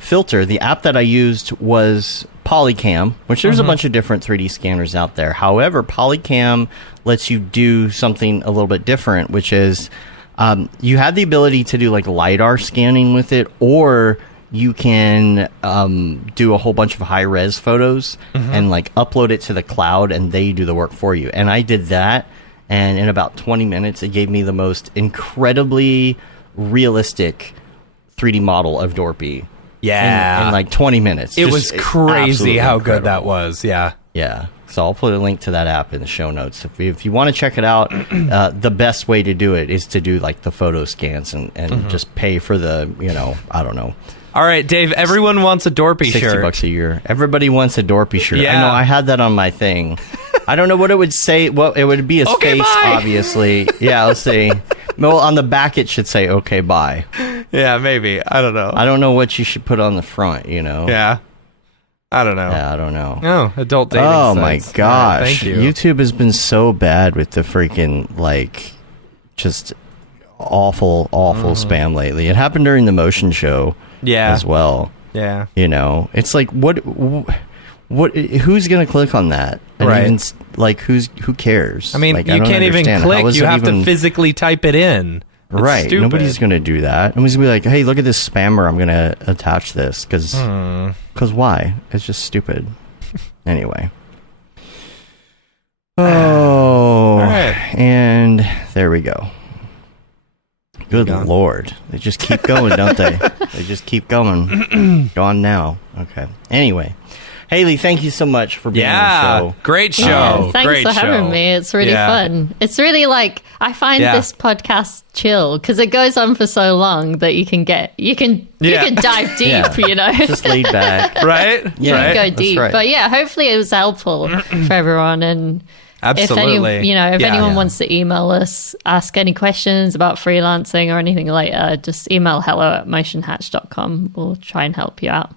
filter, the app that I used was Polycam, which there's a bunch of different 3D scanners out there. However, Polycam lets you do something a little bit different, which is you have the ability to do like LiDAR scanning with it, or you can do a whole bunch of high-res photos and like upload it to the cloud, and they do the work for you. And I did that, and in about 20 minutes, it gave me the most incredibly realistic 3D model of Dorpy. Yeah, in like 20 minutes. it Just was crazy absolutely how good incredible. that was. Yeah. Yeah. So I'll put a link to that app in the show notes. If you want to check it out, the best way to do it is to do like the photo scans and just pay for the, I don't know, All right, Dave. Everyone wants a Dorpy shirt. $60 a year. Everybody wants a Dorpy shirt. I Yeah. know. I had that on my thing. I don't know what it would say. Well, it would be his Okay, face, bye. obviously. Yeah, let's see. Well, on the back it should say "Okay, bye." Yeah, maybe. I don't know. I don't know what you should put on the front. Yeah. I don't know. Yeah, I don't know. Oh, adult dating. Oh my sites. gosh! Thank you. YouTube has been so bad with the freaking just awful spam lately. It happened during the motion show, Yeah. as well. Yeah. It's like what? Who's gonna click on that? And Right. even, who cares? I mean, Like, you don't can't even understand. How click. is You it have even- to physically type it in. It's Right. stupid. Nobody's gonna do that. Nobody's gonna be like, "Hey, look at this spammer. I'm gonna attach this because why? It's just stupid." Anyway. Oh, right. and there we go. Good Gone. Lord. They just keep going, don't they? They just keep going. Gone now. Okay. Anyway. Haley, thank you so much for being on Yeah. the show. Great show. Yeah, thanks Great for having show. me. It's really Yeah. fun. It's really I find Yeah. this podcast chill because it goes on for so long that you can Yeah. dive deep, Yeah. Just laid back. Right? Yeah. You can go That's deep. right. But yeah, hopefully it was helpful for everyone. And Absolutely. If anyone Yeah. wants to email us, ask any questions about freelancing or anything like that, just email hello@motionhatch.com. We'll try and help you out.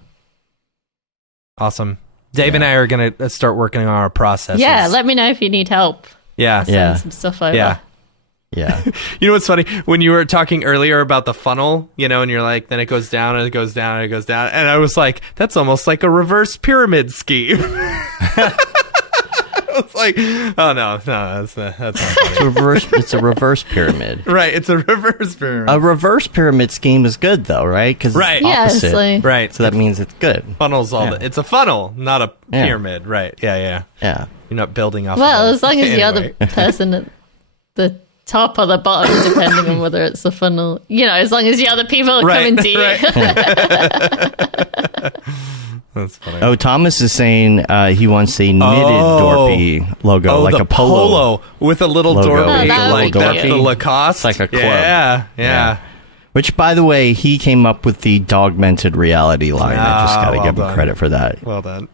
Awesome. Dave and I are going to start working on our processes. Yeah, let me know if you need help. Yeah. Send some stuff over. Yeah. Yeah. You know what's funny? When you were talking earlier about the funnel, and you're like, then it goes down and it goes down and it goes down. And I was like, that's almost like a reverse pyramid scheme. I was like, oh, no, that's not funny. It's a reverse pyramid. Right, it's a reverse pyramid. A reverse pyramid scheme is good, though, right? Because Right. it's Yeah, it's opposite. like- Right. So that means it's good. Funnels it's a funnel, not a Yeah. pyramid. Right. Yeah. Yeah. You're not building off Well, of as long as the other Anyway. person at the top or the bottom, depending on whether it's a funnel, as long as the other people are Right, coming to you. right. That's funny. Oh, Thomas is saying he wants a knitted Dorpy logo, like the a polo. with a little logo. Dorpy, Oh, that would like be that's cute. the Lacoste. It's like a club. Yeah. Which, by the way, he came up with the dogmented reality line. I just got to well give him done. credit for that. Well done.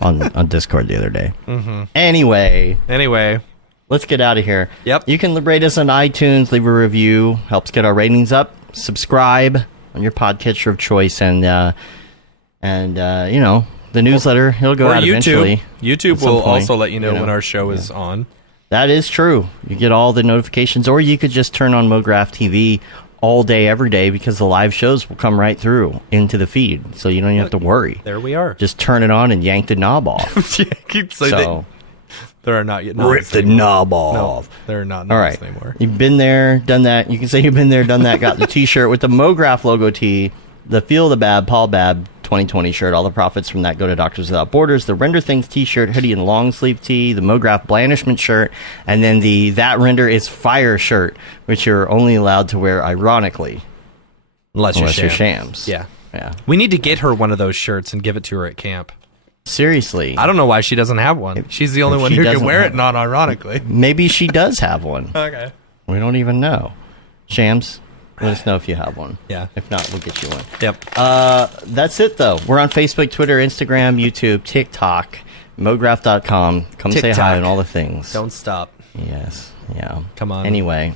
On Discord the other day. Mm-hmm. Anyway, let's get out of here. Yep. You can rate us on iTunes, leave a review, helps get our ratings up. Subscribe on your podcatcher of choice, and the newsletter, it'll go Or out YouTube. eventually. YouTube at some will point, also let you know when our show is on. That is true. You get all the notifications, or you could just turn on Mograph TV all day, every day, because the live shows will come right through into the feed, so you don't even have to worry. There we are. Just turn it on and yank the knob off. So there are not yet rip the knob off. No, there are not All knobs right, anymore. you've been there, done that. You can say you've been there, done that. Got the T-shirt with the Mograph logo tee, the Feel the Bad Paul Babb 2020 shirt. All the profits from that go to Doctors Without Borders. The Render Things T-shirt, hoodie, and long sleeve tee. The Mograph Blandishment shirt, and then the That Render is Fire shirt, which you're only allowed to wear ironically, Unless you're shams. Yeah. Yeah. We need to get her one of those shirts and give it to her at camp. Seriously. I don't know why she doesn't have one. She's the only if one she who can doesn't wear have it, not ironically. Maybe she does have one. Okay. We don't even know. Shams, let us know if you have one. Yeah. If not, we'll get you one. Yep. That's it, though. We're on Facebook, Twitter, Instagram, YouTube, TikTok, Mograph.com. Come say hi TikTok. on all the things. Don't stop. Yes. Yeah. Come on. Anyway.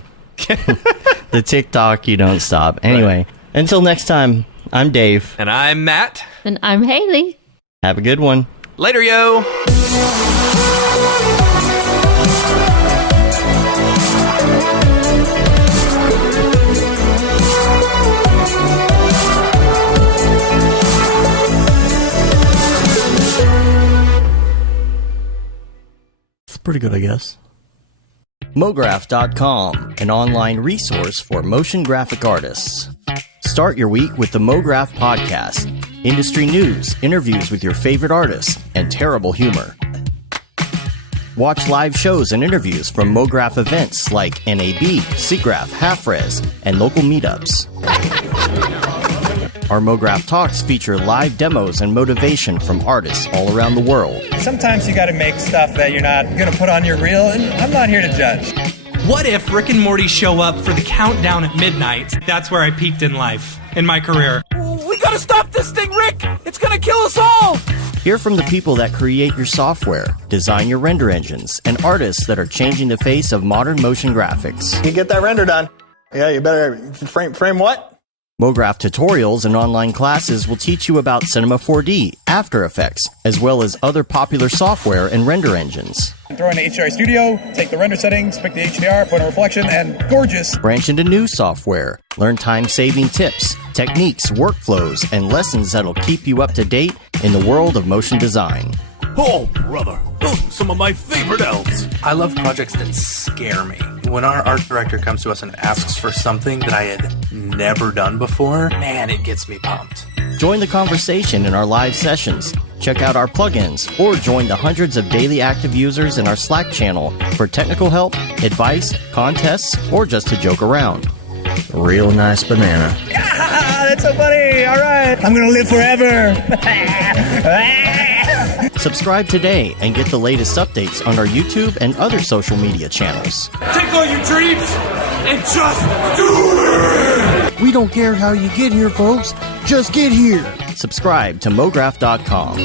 The TikTok, you don't stop. Anyway, until next time, I'm Dave. And I'm Matt. And I'm Hayley. Have a good one. Later, yo. It's pretty good, I guess. Mograph.com, an online resource for motion graphic artists. Start your week with the Mograph Podcast. Industry news, interviews with your favorite artists, and terrible humor. Watch live shows and interviews from Mograph events like NAB, SIGGRAPH, Half-Res, and local meetups. Our Mograph Talks feature live demos and motivation from artists all around the world. Sometimes you gotta make stuff that you're not gonna put on your reel, and I'm not here to judge. What if Rick and Morty show up for the countdown at midnight? That's where I peaked in life, in my career. We gotta stop this thing, Rick! It's gonna kill us all! Hear from the people that create your software, design your render engines, and artists that are changing the face of modern motion graphics. You get that render done. Yeah, you better frame what? Mograph tutorials and online classes will teach you about Cinema 4D, After Effects, as well as other popular software and render engines. Throw in the HDR Studio, take the render settings, pick the HDR, put in a reflection, and gorgeous. Branch into new software. Learn time-saving tips, techniques, workflows, and lessons that'll keep you up to date in the world of motion design. Oh, brother, those are some of my favorite elves. I love projects that scare me. When our art director comes to us and asks for something that I had never done before, man, it gets me pumped. Join the conversation in our live sessions. Check out our plugins or join the hundreds of daily active users in our Slack channel for technical help, advice, contests, or just to joke around. Real nice banana. Yeah, that's so funny. All right. I'm going to live forever. Subscribe today and get the latest updates on our YouTube and other social media channels. Take all your dreams and just do it! We don't care how you get here, folks. Just get here. Subscribe to Mograph.com.